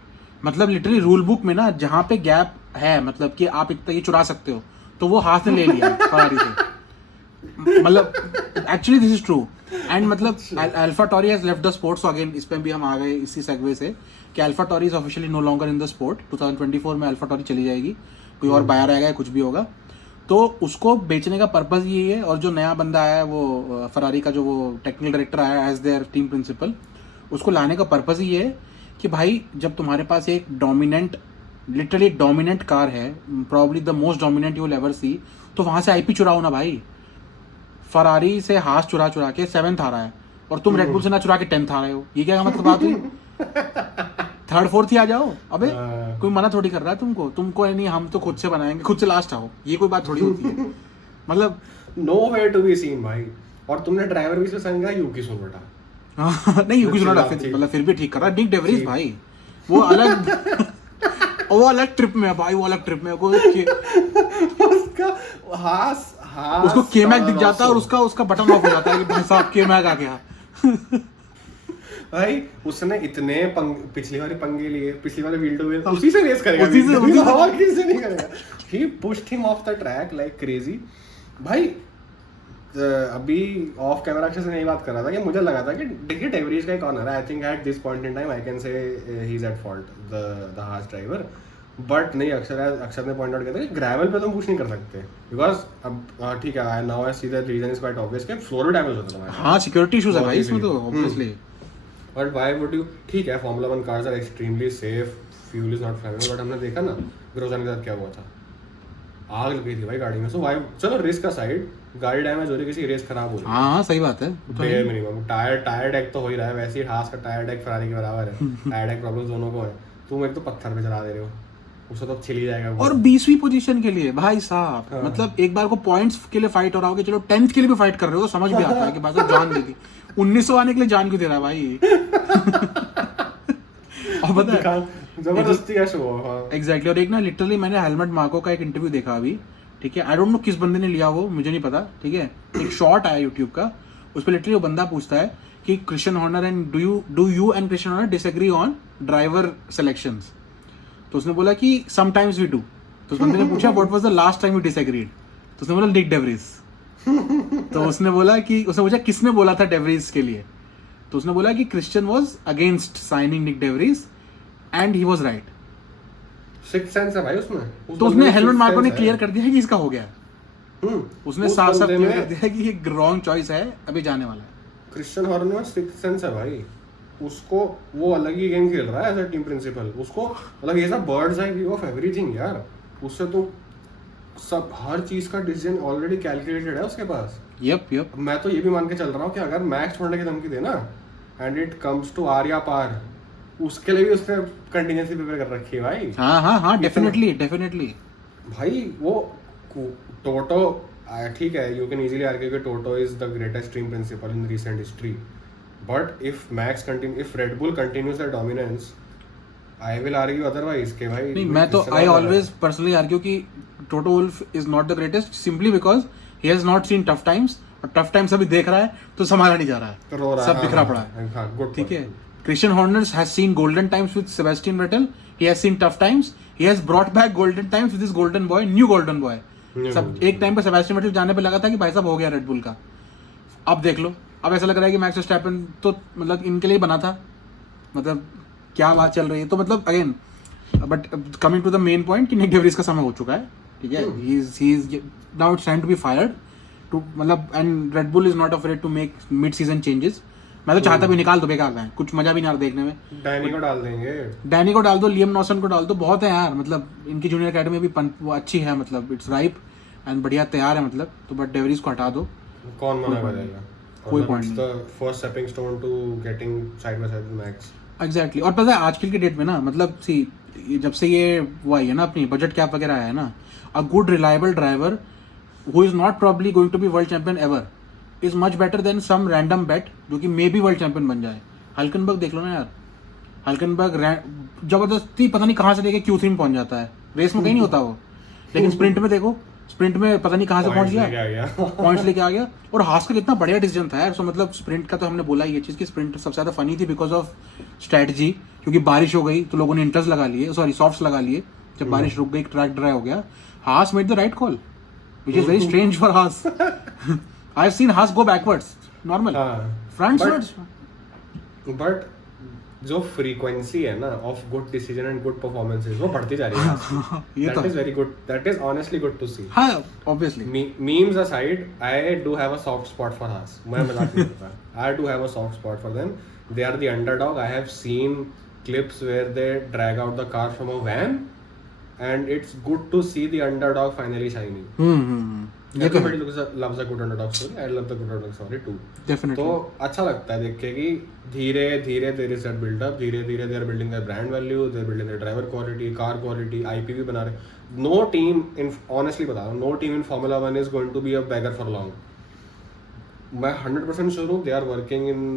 मतलब लिटरली रूल बुक में ना जहाँ पे गैप है, मतलब कि आप इतना ये चुरा सकते हो, तो वो हाथ ने ले लिया फरारी से, मतलब actually this is true. And मतलब AlphaTauri has left the sport, so again इस पे भी हम आ गए इसी सेगवे से कि AlphaTauri is officially no longer in the sport, 2024 में अल्फा टॉरी चली जाएगी, कोई और बायर आएगा, कुछ भी होगा, तो उसको बेचने का पर्पज यही है। और जो नया बंदा आया है वो फरारी का जो वो टेक्निकल डायरेक्टर आया एज देयर टीम प्रिंसिपल, उसको लाने का पर्पज ये है कि भाई जब तुम्हारे पास एक डोमिनेंट, लिटरली डोमिनेंट कार है, probably the most dominant you will ever see, तो वहां से आईपी चुराओ ना भाई। फरारी से हाथ चुरा के 7th आ रहा है और तुम रेडबुल से ना चुरा के 10th आ रहे हो, ये क्या मतलब बात हुई? 3rd 4th ही आ जाओ, अबे कोई मना थोड़ी कर रहा है तुमको नहीं, हम तो खुद से बनाएंगे, खुद से लास्ट आओ, ये कोई बात थोड़ी होती है, मतलब nowhere to be seen भाई। और तुमने ड्राइवर भी से संगा यूकी सुनोटा, नहीं यूकी सुनोटा मतलब फिर भी ठीक कर रहा है। निक डेवरीज भाई वो अलग ट्रिप में है भाई, वो अलग ट्रिप में है, उसका हास उसको केमैक दिख जाता है और उसका बटन ऑफ हो जाता है कि भाई साहब केमैक आ गया। भाई उसने इतने पिछली वाली पंगे लिए, पिछली वाले व्हील टू व्हील उसी से रेस करेगा, उसी से हवा किसी नहीं करेगा। He pushed him off the track like crazy भाई। अभी ऑफ कैमरा अक्षय से नहीं बात कर रहा था कि मुझे लगा था कि देखिए डेवरीज का एक कॉर्नर है, I think at this point in time I can say he is at fault the Haas driver, but नहीं अक्षर ने पॉइंट आउट किया था कि ग्रेवल पे तुम कुछ नहीं कर सकते बिकॉज अब ठीक है now I see the reason is quite obvious कि फ्लोर भी डैमेज होता है तुम्हारा। हाँ सिक्योरिटी इश्यूज है भाई इसमें तो obviously. But why would you, ठीक है Formula 1 cars are extremely safe, fuel is not flammable, but हमने देखा ना ग्रोजन के साथ क्या हुआ था, आग लग गई थी भाई गाड़ी में। सो व्हाई, चलो रिस्क का साइड, गाड़ी डैमेज हो रही है, किसी रेस खराब हो रही है, हाँ सही बात है, बेयर मिनिमम टायर डेक तो हो ही रहा है, वैसे ही हास का टायर डेक फरारी के बराबर है, टायर डेक प्रॉब्लम्स दोनों को है, तुम एक तो पत्थर पे चला दे रहे हो, उससे तो छिल ही जाएगा वो। और 20वीं पोजीशन के लिए भाई साहब, मतलब एक बार को पॉइंट्स के लिए फाइट हो रहा होगा, चलो 10th के लिए भी फाइट कर रहे हो तो समझ भी आता है कि भाई साहब जान दे दी, 1900 आने के लिए जान क्यों दे रहा है भाई। और पता है जबरदस्ती का शो। एग्जैक्टली। और एक ना लिटरली मैंने हेलमेट मार्को का एक इंटरव्यू देखा अभी, ठीक है, आई डोंट नो किस बंदे ने लिया वो, मुझे नहीं पता, ठीक है, एक शॉर्ट आया यूट्यूब का, उस पर लिटरली वो बंदा पूछता है कि Christian Horner and do you and Christian Horner disagree on driver selections, तो उसने बोला कि समटाइम्स वी डू, तो उस बंदे ने पूछा what was the last time you disagreed, तो उसने बोला निक डेवरीज, तो उसने पूछा किसने बोला था डेवरीज के लिए, तो उसने बोला कि Christian was against signing Nick de Vries and he was right. Makes sense है भाई उसमें, तो उसने हेलमेट मार्को ने क्लियर कर दिया है कि इसका हो गया, उसने साफ साफ क्लियर कर दिया है कि ये रॉन्ग चॉइस है, अभी जाने वाला है। क्रिश्चियन हॉर्नर में सिक्स सेंस है भाई, उसको वो अलग ही गेम खेल रहा है एज अ टीम प्रिंसिपल, उसको मतलब ये सब birds eye view of everything यार, उससे तो सब हर चीज का डिसीजन ऑलरेडी कैलकुलेटेड है उसके पास। यप मैं तो ये भी मान के चल रहा हूँ कि अगर मैक्स छोड़ने की धमकी देना एंड इट कम्स टू आर्या पार, उसके लिए भी उसने कंटिजेंसी प्रिपेयर कर रखी है भाई। हाँ डेफिनेटली भाई वो टोटो ठीक है, यू कैन इजीली आर्ग्यू कि Toto is the greatest team principal in recent history, but if Red Bull continues the dominance, I will argue otherwise के भाई नहीं, मैं तो आई ऑलवेज पर्सनली आर्ग्यू कि Toto Wolff is not the greatest simply because he has not seen tough times, और tough times अभी देख रहा है तो संभाला नहीं जा रहा तो रो है, रहा सब है, बिखरा हाँ, पड़ा है। हाँ, good ठीक point. है, Christian Horner has seen golden times with Sebastian Vettel, he has seen tough times, he has brought back golden times with this golden boy, new golden boy। सब एक टाइम पे सेबेस्टियन वेटेल जाने पे लगा था कि भाई साहब हो गया रेड बुल का, अब देख लो, अब ऐसा लग रहा है कि मैक्स वर्स्टैपेन तो मतलब इनके लिए बना था, मतलब क्या बात चल रही है। तो मतलब again, but coming to the main point कि निक डेवरीज का समय हो चुका है, ठीक है, he is now it's time to be fired too, मतलब and Red Bull is not afraid to make mid season changes. मैं तो चाहता भी निकाल दो, बेकार है, कुछ मजा भी नहीं आ रहा देखने में। डैनी को डाल देंगे, डैनी को डाल दो, लियम नॉसन को डाल दो, बहुत है यार, मतलब इनकी जूनियर अकेडमी भी वो अच्छी है, मतलब इट्स राइप एंड बढ़िया तैयार है, मतलब तो बट डेवरीज को हटा दो, कौन मना करेगा, कोई पॉइंट नहीं। The first stepping stone to getting side by side Max. Exactly, और पता है आजकल की डेट में ना, मतलब सी जब से ये वो आई है ना अपनी बजट कैप वगैरह आया है ना, a good reliable driver who is not probably going to be world champion ever is much better than some random bet जो कि मे बी वर्ल्ड चैंपियन बन जाए। हल्कनबर्ग देख लो ना यार, हल्कनबर्ग जबरदस्ती पता नहीं कहाँ से लेके Q3 में पहुंच जाता है, रेस में कहीं नहीं होता वो, लेकिन स्प्रिंट में देखो, स्प्रिंट में पता नहीं कहाँ से पहुंच गया, पॉइंट्स लेके आ गया। और हास का कितना बढ़िया डिसीजन था यार, सो मतलब स्प्रिंट का तो हमने बोला ही ये चीज़ कि स्प्रिंट सबसे ज़्यादा फनी थी बिकॉज ऑफ स्ट्रैटेजी, क्योंकि बारिश हो गई तो लोगों ने इंटर्स लगा लिए, सॉरी सॉफ्ट्स लगा लिए, जब बारिश रुक गई ट्रैक ड्राई हो गया, हास made the right call which is very strange for Haas. I've seen Haas go backwards, normal, frontwards. But जो फ्रीक्वेंसी है ना of good decision and good performances वो बढ़ती जा रही है। ये तो that is very good, that is honestly good to see. हाँ, obviously. Memes aside, I do have a soft spot for Haas. मैं मजाक नहीं करता, I do have a soft spot for them. They are the underdog. I have seen clips where they drag out the car from a van and it's good to see the underdog finally shining. ये तो Everybody loves a good underdog story. I love the good underdog story too. definitely. तो अच्छा लगता है देख के कि धीरे धीरे there is that build up, धीरे धीरे they are building their brand value, they are building their driver quality, car quality, IP भी बना रहे। No team in honestly बता रहा हूँ, no team in Formula 1 is going to be a beggar for long. मैं 100% sure हूँ they are working in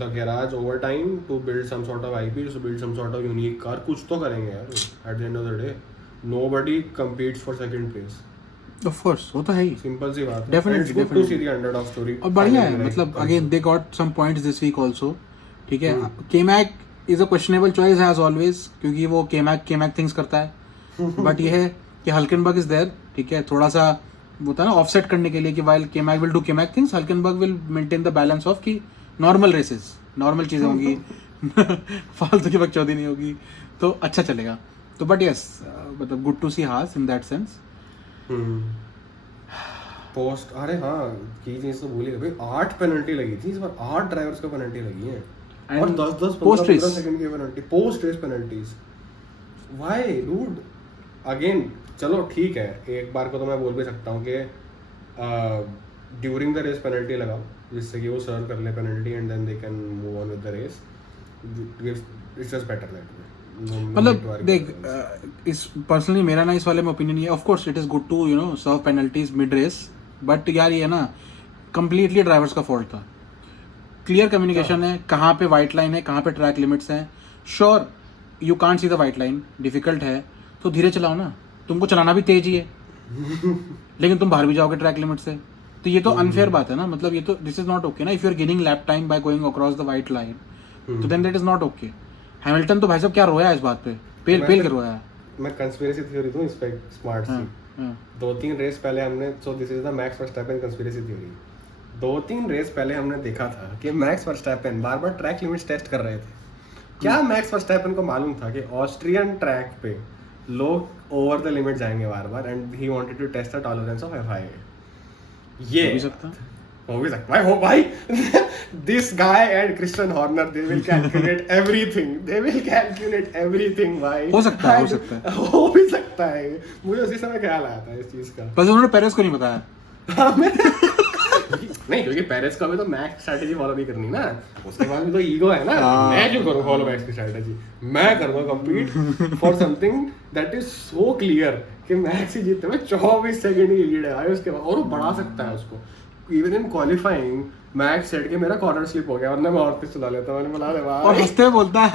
the garage overtime to build some sort of IP, to build some sort of unique car, कुछ तो करेंगे यार। At the end of the day, nobody competes for second place. Of course, वो तो है ही, simple सी बात है। Definitely, It's good to definitely. see the underdog story. और बढ़िया है, मतलब again they got some points this week also, ठीक है। KMag is a questionable choice as always, क्योंकि वो केमैक थिंग्स करता है, बट ये है कि हल्कनबर्ग इज देयर, ठीक है, थोड़ा सा होता है ना ऑफसेट करने के लिए कि while KMag will do KMag things, Hulkenberg will maintain the balance of कि नॉर्मल रेसेस, नॉर्मल चीजें होंगी, फालतू की बकचोदी नहीं होगी, तो अच्छा चलेगा। तो बट यस, मतलब गुड टू सी हास इन दैट सेंस। पोस्ट, अरे हाँ की चीज तो भूल ही गए, 8 पेनल्टी लगी थी इस बार, 8 ड्राइवर्स को पेनल्टी लगी है और 10-15 सेकंड की penalty, post race penalties. Why dude? Again चलो ठीक है, एक बार को तो मैं बोल भी सकता हूँ कि ड्यूरिंग द रेस पेनल्टी लगाओ जिससे कि वो सर्व कर ले penalty and then they can move on with the race, it's just better that way. मतलब देख, इस पर्सनली मेरा ना इस वाले में ओपिनियन ये, of course it is good to you know serve penalties mid race, but यार ये ना कंप्लीटली ड्राइवर्स का फॉल्ट था। क्लियर कम्युनिकेशन है, कहाँ पे वाइट लाइन है, कहाँ पे ट्रैक लिमिट्स हैं। Sure you can't see the white line, difficult है तो धीरे चलाओ ना, तुमको चलाना भी तेज ही है लेकिन तुम बाहर भी जाओगे ट्रैक लिमिट से, तो ये तो अनफेयर बात है ना, मतलब ये तो दिस इज नॉट ओके ना। If you are gaining lap time by going across the white line, तो then that is not okay. Hamilton तो भाई साहब क्या रोया है इस बात पे, पेल के रोया है। मैं कंस्पिरेसी थ्योरी दूं इस पे स्मार्ट सी, 2-3 रेस पहले हमने, so this is the Max Verstappen conspiracy theory, 2-3 race पहले हमने देखा था कि मैक्स वर्स्टैपेन बार बार ट्रैक लिमिट्स टेस्ट कर रहे थे। क्या मैक्स वर्स्टैपेन को मालूम था कि ऑस्ट्रियन ट्रैक पे लोग ओवर द लिमिट जाएंगे बार बार, and he wanted to test the tolerance of FIA। ये हो भी सकता, हो भी सकता है, हो भाई। This guy and Christian Horner, they will calculate everything भाई। हो सकता है, हो सकता है। हो भी सकता है, मुझे उसी समय ख्याल आया था इस चीज का। बस उन्होंने पेरेस को नहीं बताया। नहीं, क्योंकि पेरेस को अभी तो मैक्स स्ट्रैटेजी फॉलो नहीं करनी ना, उसके बाद भी तो ईगो है ना। मैं क्यों करूं फॉलो मैक्स की स्ट्रैटेजी, मैं करूंगा compete for something that is so clear कि मैक्स ही जीतते में 24 सेकंड की लीड है भाई उसके बाद, और वो बढ़ा सकता है उसको। Even in qualifying max set के मेरा कॉर्नर स्लिप हो गया, वरना मैं और कुछ चला लेता, मैंने बोला अरे वाह। और हंसते हुए बोलता है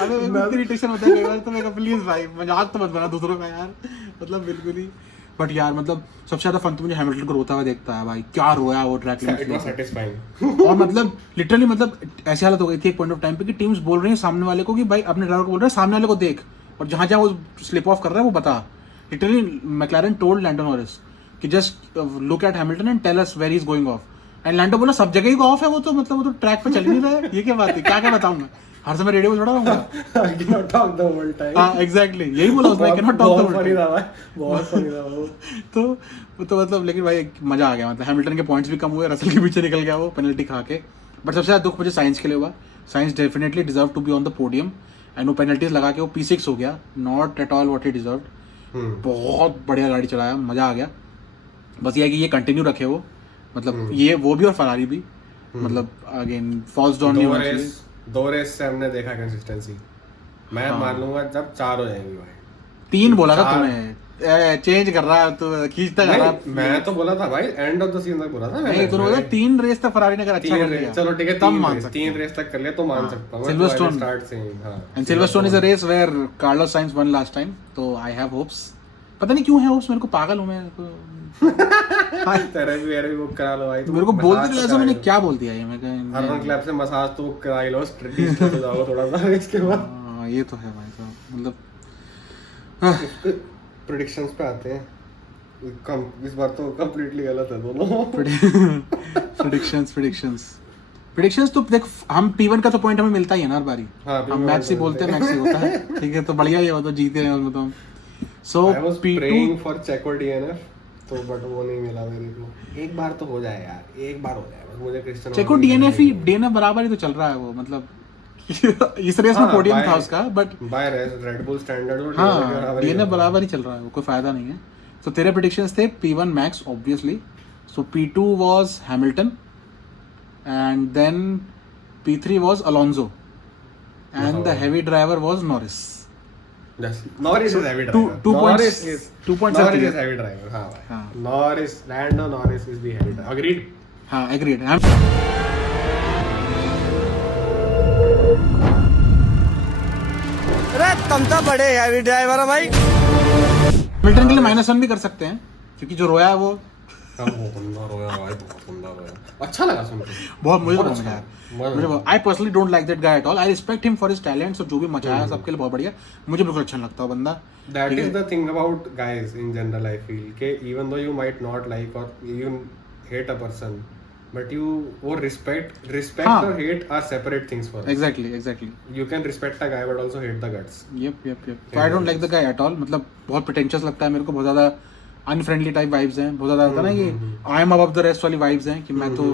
अबे इतनी इरिटेशन होता है कई बार, तो मैं कहा प्लीज भाई मजाक तो मत बना दूसरों का यार, मतलब बिल्कुल ही। बट यार मतलब सबसे ज्यादा फन तो मुझे हैमिल्टन को रोता हुआ देखता है भाई, क्या रोया वो ट्रैक इट वाज सैटिस्फाइंग। और मतलब लिटरली मतलब ऐसी हालत हो गई थी एक पॉइंट ऑफ टाइम पे कि टीम्स बोल रही हैं सामने वाले को कि भाई अपने ड्राइवर को बोल रहे हैं सामने वाले को देख, और जहां जहां वो स्लिप ऑफ कर रहा है वो बता। Literally McLaren told Lando Norris कि just look at Hamilton and tell us where he is going off, and Lando बोला सब जगह ही ऑफ है वो तो, मतलब वो तो ट्रैक पे चल नहीं रहा है, ये क्या बात है, क्या क्या बताऊं मैं, हर समय रेडियो पे छोड़ा रहूंगा। I cannot talk the whole time। हाँ एग्जैक्टली यही बोला उसने, I cannot talk the whole time। बहुत फनी था वो। तो मतलब लेकिन भाई मजा आ गया, मतलब हैमिल्टन के पॉइंट्स भी कम हुए, रसल के पीछे निकल गया वो पेनल्टी खा के। बट सबसे ज्यादा दुख मुझे साइंस के लिए हुआ। Sainz definitely deserve to be on the podium, and वो पेनल्टीज लगा के वो P6 हो गया, not at all what he deserved. बहुत बढ़िया गाड़ी चलाया, मजा आ गया। बस ये है कि ये कंटिन्यू रखे वो, मतलब ये वो भी और फरारी भी, मतलब अगेन फॉल्स डाउन नहीं होना चाहिए। दो रेस से हमने देखा कंसिस्टेंसी, मैं मान लूंगा जब 4 हो जाएंगी भाई। 3 बोला था तूने, चेंज कर रहा है तो खींचता जा रहा। मैं तो बोला था भाई एंड ऑफ द सीजन तक बोला था नहीं, तूने बोला 3 रेस तक फरारी ने अगर अच्छा कर लिया, चलो ठीक है, तब मान सकते 3 रेस तक कर लिया तो मान सकता हूं। सिल्वरस्टोन स्टार्ट से हां, and Silverstone is a race where Carlos Sainz won last time, तो आई हैव होप्स। पता नहीं क्यों है होप्स, मेरे को पागल हूं मैं तेरे भी बुक करा लो भाई। मेरे को बोलते थे ऐसा, मैंने क्या बोल दिया ये, मैं हरमन क्लब से मसाज तो करा लो, स्ट्रेटजी तो जाओ थोड़ा सा इसके बाद। हां ये तो है भाई साहब, मतलब प्रेडिक्शंस पे आते हैं। कम इस बार तो कंप्लीटली गलत है दोनों। प्रेडिक्शंस तो देख, हम P1 का तो पॉइंट हमें मिलता ही है ना हर बारी। हाँ, हम मैक्स ही बोलते हैं, मैक्स ही होता है, ठीक है, तो बढ़िया ही है, वो तो जीते हैं उसमें तो हम। सो आई वाज प्रेइंग फॉर चेको DNF, तो बट वो नहीं मिला मेरे को। एक बार तो हो जाए यार, एक बार हो जाए बस, मुझे क्रिस्टियानो चेको DNF बराबर ही तो चल रहा है वो, मतलब इस रेस में पोडियम था उसका, but by red bull standard हाँ DNF बराबर ही चल रहा है वो, कोई फायदा नहीं है। तो तेरे प्रेडिक्शंस थे P1 Max obviously, so P2 was Hamilton, and then P3 was Alonso, and the heavy driver was Norris. Norris is heavy driver. Two points Norris is heavy driver. हाँ भाई। Norris, Lando Norris is the heavy driver. Agreed? हाँ agreed। अरे तुम तो बड़े heavy driver हो भाई। Hamilton के लिए -1 भी कर सकते हैं, क्योंकि जो रोया है वो बहुत बंदा रोया भाई, बहुत बंदा रोया। अच्छा लगा सुन के। बहुत मुझे तो मजा आया। मुझे I personally don't like that guy at all, I respect him for his talents, और जो भी मचाया सबके लिए बहुत बढ़िया, मुझे बिल्कुल अच्छा नहीं लगता वो बंदा। That is the thing about guys in general, I feel कि even though you might not like or even hate a person, but you वो respect हाँ. और hate are separate things for us. Exactly. You can respect a guy but also hate the guts. Yep. So I don't like the guy at all, मतलब बहुत pretentious लगता है मेरे को, बहुत ज़्यादा अनफ्रेंडली टाइप वाइब्स हैं, बहुत ज़्यादा होता है ना कि I am above the rest वाली वाइब्स हैं, कि मैं तो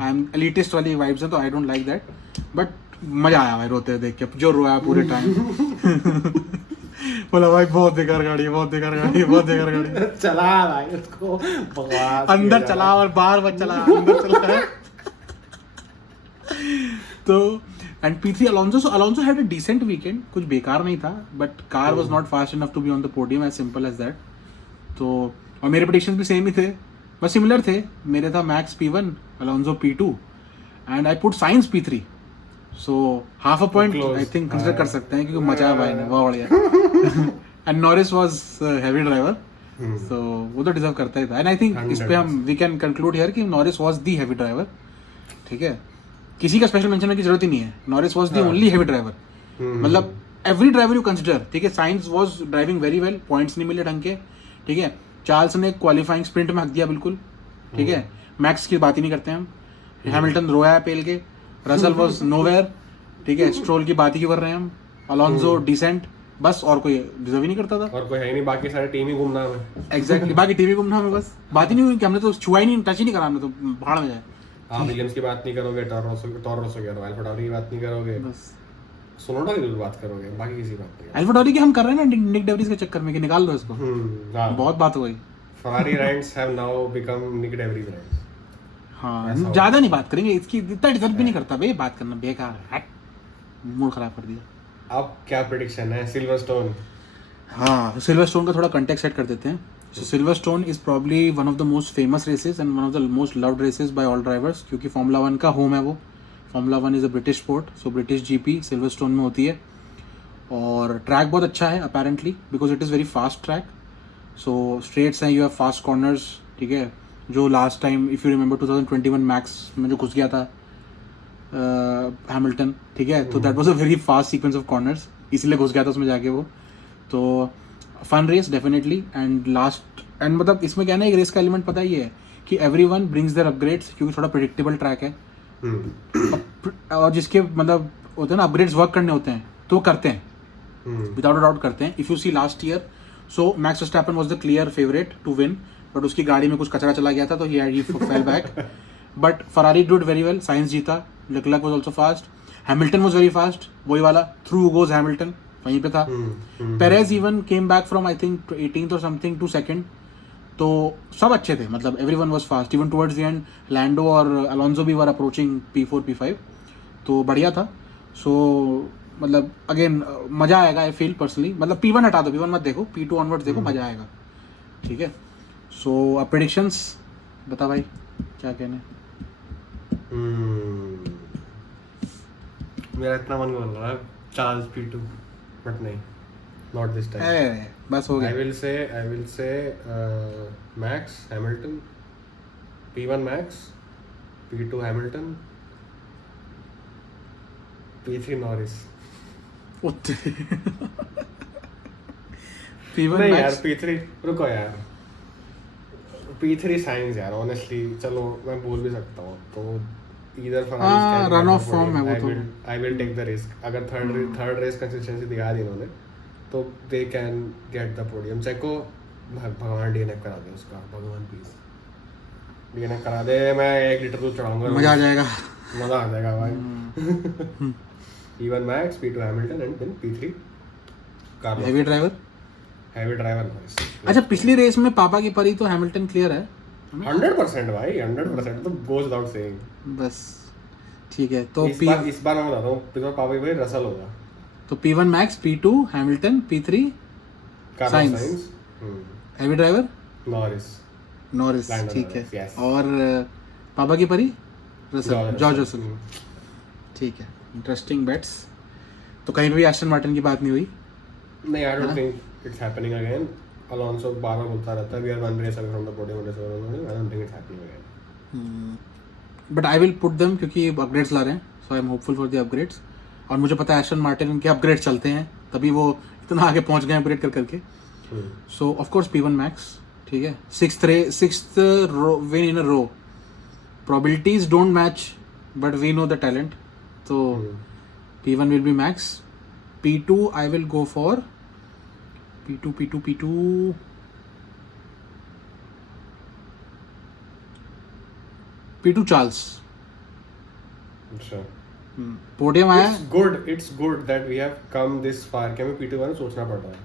आई एम एलिटिस्ट वाली वाइब्स हैं, तो I don't like that. But मजा आया भाई रोते देख के, जो रोया पूरे टाइम। बोला भाई बहुत बेकार गाड़ी, चला भाई उसको बकवास अंदर चला और बाहर मत चला, अंदर चला। तो and P3 Alonso had a decent weekend, कुछ बेकार नहीं था, but car was not fast enough to be on the podium, as simple as that. तो और मेरे प्रेडिक्शंस भी सेम ही थे, बस सिमिलर थे। मेरे था Max P1, Alonso P2, and I put Sainz P3, so half a point I think consider कर सकते हैं, क्योंकि मचा भाई ने बहुत बढ़िया। And Norris was heavy driver, so वो तो डिजर्व करता ही था, एंड आई थिंक इस पे हम वी कैन कंक्लूड हियर कि Norris was the heavy driver, ठीक है, किसी का स्पेशल मेंशन की जरूरत ही नहीं है, Norris was the only heavy driver, मतलब एवरी ड्राइवर यू कंसीडर, ठीक है, science was driving very well, points नहीं मिले ढंग के, ठीक है, चार्ल्स ने क्वालिफाइंग स्प्रिंट में हक दिया बिल्कुल, ठीक है, मैक्स की बात ही नहीं करते हम, हैमिल्टन रोया पेल के, रसल वाज नोवेयर, ठीक है, स्ट्रोल की बात ही क्यों कर रहे हैं हम, अलोंसो डिसेंट, बस, और कोई डिजर्व ही नहीं करता था। और कोई है नहीं, बाकी सारे टीम ही गुमनाम है। एग्जैक्टली बाकी टीवी गुमनाम है, बस बात ही नहीं हुई कि हमने तो छुआ ही नहीं, टच ही नहीं करा, हमने तो भाड़ में जाए। हाँ, विलियम्स की बात नहीं करोगे, टॉरोसो कह रहा हूँ, अल्फा टॉरी की बात नहीं करोगे, बस सोनोडा की जरूर बात करोगे, बाकी किसी बात नहीं। अल्फा टॉरी की हम कर रहे हैं ना निक डेवरीज के चक्कर में कि निकाल दो इसको, हाँ, बहुत बात हो गई। Ferrari rides have now become Nick de Vries rides. हाँ ऐसा ज्यादा नहीं बात करेंगे, इसकी इतना डिजर्व भी नहीं करता भाई बात करना, बेकार है, मूड खराब कर दिया। अब क्या प्रेडिक्शन है सिल्वरस्टोन? हाँ, सिल्वरस्टोन का थोड़ा कंटेक्स्ट सेट कर देते हैं। So Silverstone is probably one of the most famous races and one of the most loved races by all drivers, क्योंकि फॉर्मूला 1 का होम है वो। Formula 1 is a British sport, so British GP Silverstone में होती है। और track बहुत अच्छा है apparently, because it is very fast track. So straights हैं, यू हैव फास्ट कॉर्नर्स, ठीक है, जो last time if you remember 2021 Max में जो घुस गया था हैमिल्टन, ठीक है, तो that was a very fast sequence of corners, इसीलिए घुस गया था उसमें जाके वो। तो fun race definitely, and last and मतलब इसमें क्या है ना, एक रेस का एलिमेंट पता ही है कि एवरीवन ब्रिंग्स देयर अपग्रेड्स, क्योंकि थोड़ा प्रेडिक्टेबल ट्रैक है। और जिसके मतलब होते हैं ना अपग्रेड्स वर्क करने होते हैं तो वो करते हैं, विदाउट अ डाउट करते हैं। If you see last year, so Max Verstappen was the clear favourite to win, but उसकी गाड़ी में कुछ कचरा चला गया था तो he fell back. But Ferrari did very well, Sainz जीता, Leclerc was also fast, Hamilton was very fast, वही वाला थ्रू गोज हैमिल्टन वहीं पे था। Perez even came back from I think 18th और समथिंग टू सेकंड, तो सब अच्छे थे, मतलब everyone was fast, even towards the end Lando और अलोंसो भी वर अप्रोचिंग P4 P5, तो बढ़िया था। सो मतलब अगेन मजा आएगा, आई फील पर्सनली, मतलब P1 हटा दो, P1 मत देखो, P2 ऑनवर्ड्स देखो, मजा आएगा, ठीक है। सो अब प्रेडिक्शंस बता भाई, क्या कहने? मेरा इतना मन कर रहा है चार्ल्स P2, बट नहीं, नॉट दिस टाइम। बस हो I गया। will say Max Hamilton, P1 Max, P2 Hamilton, P3 Norris। P1 नहीं यार, मैक्स, P3 रुको यार, P3 साइंस यार, ऑनेस्टली चलो मैं बोल भी सकता हूँ, तो इधर हाँ, run off form है वो तो। I will take the risk. अगर थर्ड रेस कंसिस्टेंसी दिखा दी इन्होंने तो they can get the podium. Checo भगवान DNF करा दे उसका, भगवान प्लीज DNF करा दे, मैं 1 लीटर दूध चढ़ाऊंगा, मजा आ जाएगा। मजा आ जाएगा भाई। P1 Max, P2 Hamilton and then P3 Carlos. Heavy driver, heavy driver. अच्छा पिछली रेस में पापा की परी तो हैमिल्टन क्लियर है 100% भाई, 100% तो गोज विदाउट सेइंग। बस, ठीक है। तो इस बार मैं बताता हूँ, इस बार पापा की भाई रसल होगा। तो P1 max, P2 Hamilton, P3 Carlos science, heavy driver Norris, Lando ठीक है। Norris, yes. और पापा की परी रसल, जॉर्ज रसल, हम्म। ठीक है। Interesting bets. तो कहीं पे भी एस्टन मार्टिन की बात नहीं हुई। नहीं, I don't think it's happening again. Alonso बार-बार बोलता रहता है we are one race away from the podium, I don't think it's happening again. But I will put them, क्योंकि अपग्रेड्स ला रहे हैं, so I am hopeful for the upgrades. और मुझे पता है एस्टन मार्टिन के अपग्रेड चलते हैं, तभी वो इतना आगे पहुंच गए अपग्रेड कर करके। सो ऑफ कोर्स P1 मैक्स, ठीक है। Sixth win in a row, probabilities don't match but we know the talent, तो P1 will be Max. P2 I will go for P2 Charles. अच्छा, पोडियम आया, it's good that we have come this far. क्या मैं P2 बारे में सोचना पड़ रहा है?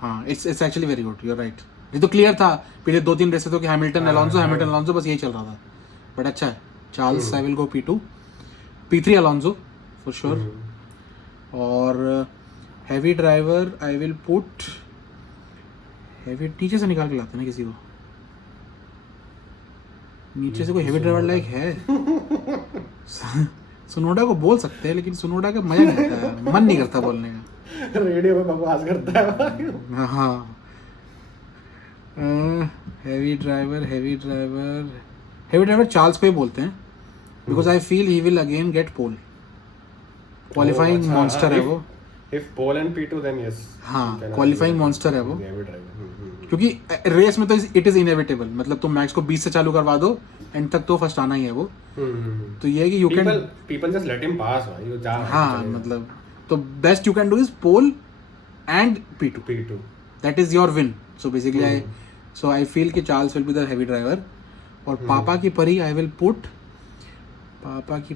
हाँ, it's actually very good, you are right. ये तो क्लियर था पिछले 2-3 रेस तो कि हैमिल्टन अलोंसो बस यही चल रहा था, बट अच्छा है। Charles I will go P2, P3 Alonso for sure. और heavy driver I will put heavy, नीचे से निकाल के लाते हैं ना किसी को, नीचे से कोई हैवी ड्राइवर लाइक है? सुनोडा को बोल सकते हैं, लेकिन सुनोडा का मजा नहीं आता है, मन नहीं करता बोलने का, रेडियो पे बकवास करता है। हाँ। हैवी ड्राइवर चार्ल्स को ही बोलते हैं, because I feel he will again get pole, qualifying monster है वो। If pole and P2 then yes. हाँ, क्वालिफाइंग मॉन्स्टर है वो, हैवी ड्राइवर। क्योंकि रेस में तो इट इज इनएविटेबल, मतलब तुम मैक्स को 20 से चालू करवा दो, एंड तक तो फर्स्ट आना ही है वो। तो ये है कि you can people just let him pass भाई, वो जा। हाँ, मतलब तो best you can do is pole and P2. P2. That is your win. So basically I feel कि Charles will be the heavy driver. और पापा की परी I will put पापा की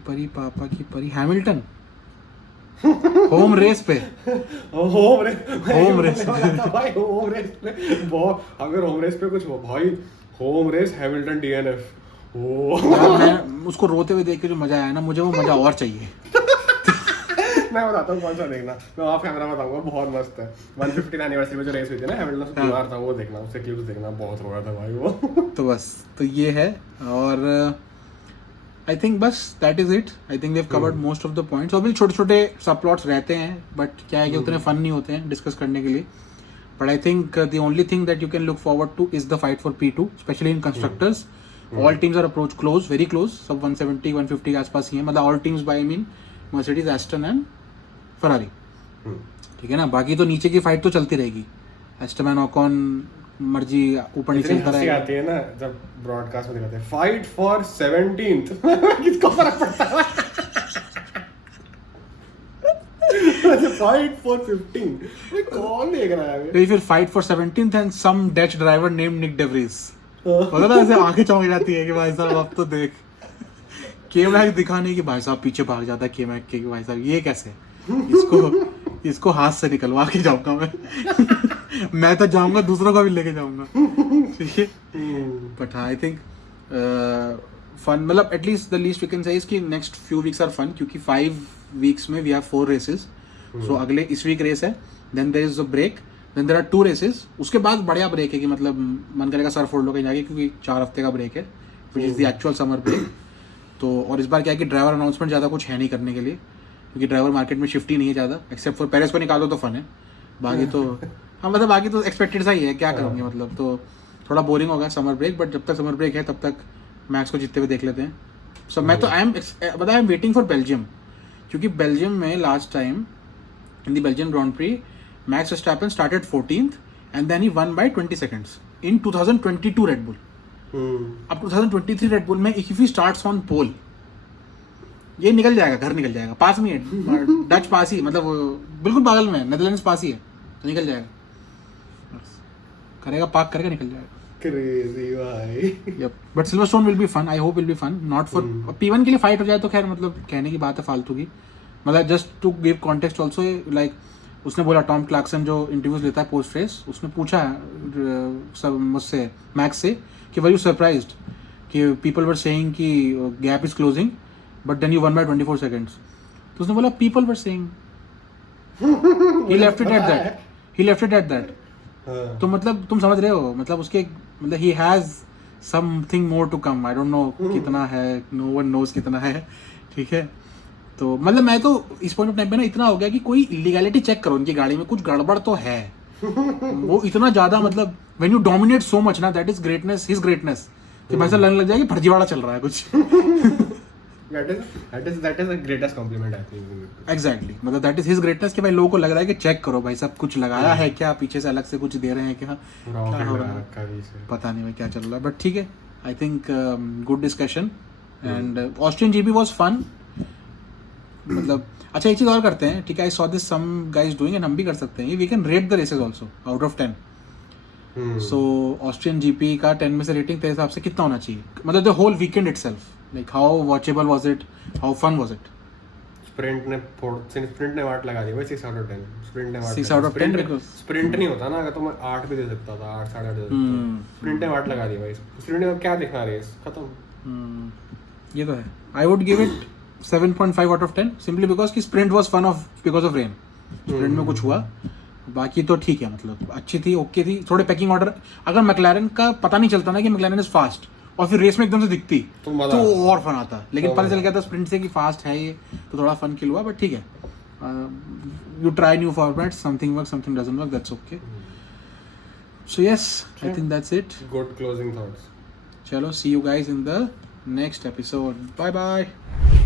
परी Hamilton. होम रेस पे होम रेस भाई, होम रेस पे बहुत, अगर होम रेस पे कुछ हो भाई, होम रेस हैमिल्टन DNF. यार मैं उसको रोते हुए देख के जो मजा आया ना, मुझे वो मजा और चाहिए. मैं बताता हूँ कौन सा देखना, मैं ऑफ कैमरा बताऊंगा, बहुत मस्त है. 150th एनिवर्सरी में जो रेस हुई थी ना, हैमिल्टन से बीमार था, वो देखना, उससे क्लिप्स देखना, बहुत रोया था भाई वो. तो बस तो ये है. और आई थिंक बस that is it. I think we have covered most of the points. और भी छोटे छोटे सब प्लॉट्स रहते हैं, बट क्या है कि उतने फन नहीं होते हैं डिस्कस करने के लिए. But I think the only thing that you can look forward to is the fight for P2, specially in constructors. All teams are approach close, very close, सब 170 150 के आसपास ही है. मतलब all teams by I mean Mercedes, Aston and Ferrari. ठीक है ना. बाकी तो नीचे की फाइट तो चलती रहेगी. एस्टन ऑकॉन मर्जी ऊपर नीचे चलता रहेगा. आती है ना जब ब्रॉडकास्ट में दिखाते हैं फाइट फॉर 17th. किसको फर्क पड़ता है. फाइट फॉर 15 कौन देख रहा है. फिर fight for 17th and some Dutch driver name Nyck de Vries. पता था ऐसे आंखें चौंक जाती है कि भाई साहब अब तो देख K-Mag दिखाने की भाई साहब पीछे भाग जाता है K-Mag के कि भाई साहब ये कैसे, इसको हाथ से निकलवा के जाऊंगा मैं तो जाऊंगा, दूसरों को भी लेके जाऊंगा. ठीक है. बट आई थिंक फन, मतलब at least the least we can say is कि next few weeks are fun, क्योंकि 5 वीक्स में वी हैव 4 रेसेस. सो अगले इस वीक रेस है, then there is a break, then there are 2 races. उसके बाद बढ़िया ब्रेक है कि मतलब मन करेगा सर फोल्ड हो कहीं जाके, क्योंकि 4 हफ्ते का ब्रेक है, which is the actual summer break. तो और इस बार क्या है कि ड्राइवर अनाउंसमेंट ज़्यादा कुछ है नहीं करने के लिए, क्योंकि ड्राइवर मार्केट में शिफ्ट ही नहीं है ज़्यादा, एक्सेप्ट फॉर पेरेस को निकालो तो फन है. बाकी तो हाँ मतलब बाकी तो एक्सपेक्टेड सा ही है, क्या करोगे मतलब. तो थोड़ा बोरिंग होगा समर ब्रेक, बट जब तक समर ब्रेक है तब तक मैक्स को जीतते हुए देख लेते हैं. सो मैं तो I am waiting for Belgium, क्योंकि बेल्जियम में last time in the Belgium Grand Prix Max Verstappen started 14th and then he won by 20 seconds इन 2022 रेड बुल. अब 2023 रेड बुल में if he starts on pole, ये निकल जाएगा, घर निकल जाएगा, पास में है, डच पास ही, मतलब बिल्कुल बगल में, नेदरलैंड्स पास ही है, तो निकल जाएगा. करेगा पार्क करेगा, निकल जाएगा. क्रेजी भाई. Yup. But Silverstone will be fun, I hope will be fun. Not for P1 के लिए फाइट हो जाए तो खैर मतलब कहने की बात है फालतू की. मतलब just to give context also, like उसने बोला, टॉम क्लार्कसन जो इंटरव्यूज लेता है पोस्ट रेस, उसने पूछा सब मुझसे मैक्स से कि वर यू सरप्राइज्ड कि पीपल वर सेइंग कि gap is closing but then you won by 24 seconds. तो उसने बोला people were saying, he left it at that. तो मतलब तुम समझ रहे हो, मतलब उसके मतलब he has something more to come. I don't know कितना है, नो वन नोज कितना है. ठीक है. तो मतलब मैं तो इस पॉइंट ऑफ टाइम पे ना इतना हो गया कि कोई इलीगैलिटी चेक करो उनकी गाड़ी में, कुछ गड़बड़ तो है. वो इतना ज्यादा मतलब when you dominate so much ना, that is greatness, his greatness, कि भाई लगने लग जाएगी फर्जीवाड़ा चल रहा है कुछ. That is the greatest compliment I think. Exactly. मतलब that is his greatness कि भाई लोगों को लग रहा है कि चेक करो भाई सब कुछ लगाया है क्या, पीछे से अलग से कुछ दे रहे हैं क्या, क्या हो रहा है पता नहीं भाई क्या चल रहा है. बट ठीक है, I think good discussion and Austrian GP was fun. मतलब अच्छा एक चीज और करते हैं, ठीक है. I saw this some guys doing and हम भी कर सकते हैं, we can rate the races also out of 10. So Austrian GP का 10 में से रेटिंग तेरे हिसाब से कितना होना चाहिए, मतलब the whole weekend itself, like how watchable was it, how fun was it. Sprint ने वाट लगा दी भाई 6 out of 10. स्प्रिंट ने वाट 6 out of 10 because स्प्रिंट नहीं होता ना, तो मैं 8 भी दे सकता था, 8 8.5 दे सकता था. स्प्रिंट ने वाट लगा दी भाई. स्प्रिंट ने क्या दिखा रेस खत्म. ये तो है. I would give it 7.5 out of 10 simply because कि sprint was fun off because of rain. Sprint में कुछ हुआ, बाकी तो ठीक है, मतलब अच्छी थी, ओके थी. थोड़े पैकिंग ऑर्डर, अगर मैक्लारेन का पता नहीं चलता ना कि मैक्लारेन इज फास्ट और फिर रेस में एकदम से दिखती तो और फन आता, लेकिन पता चल गया था स्प्रिंट से कि फास्ट है ये, तो थोड़ा फन किल हुआ. बट ठीक है, you try new format, something work something doesn't work, that's okay. So yes, I think that's it. Good closing thoughts. चलो, see you guys in the next episode. Bye bye.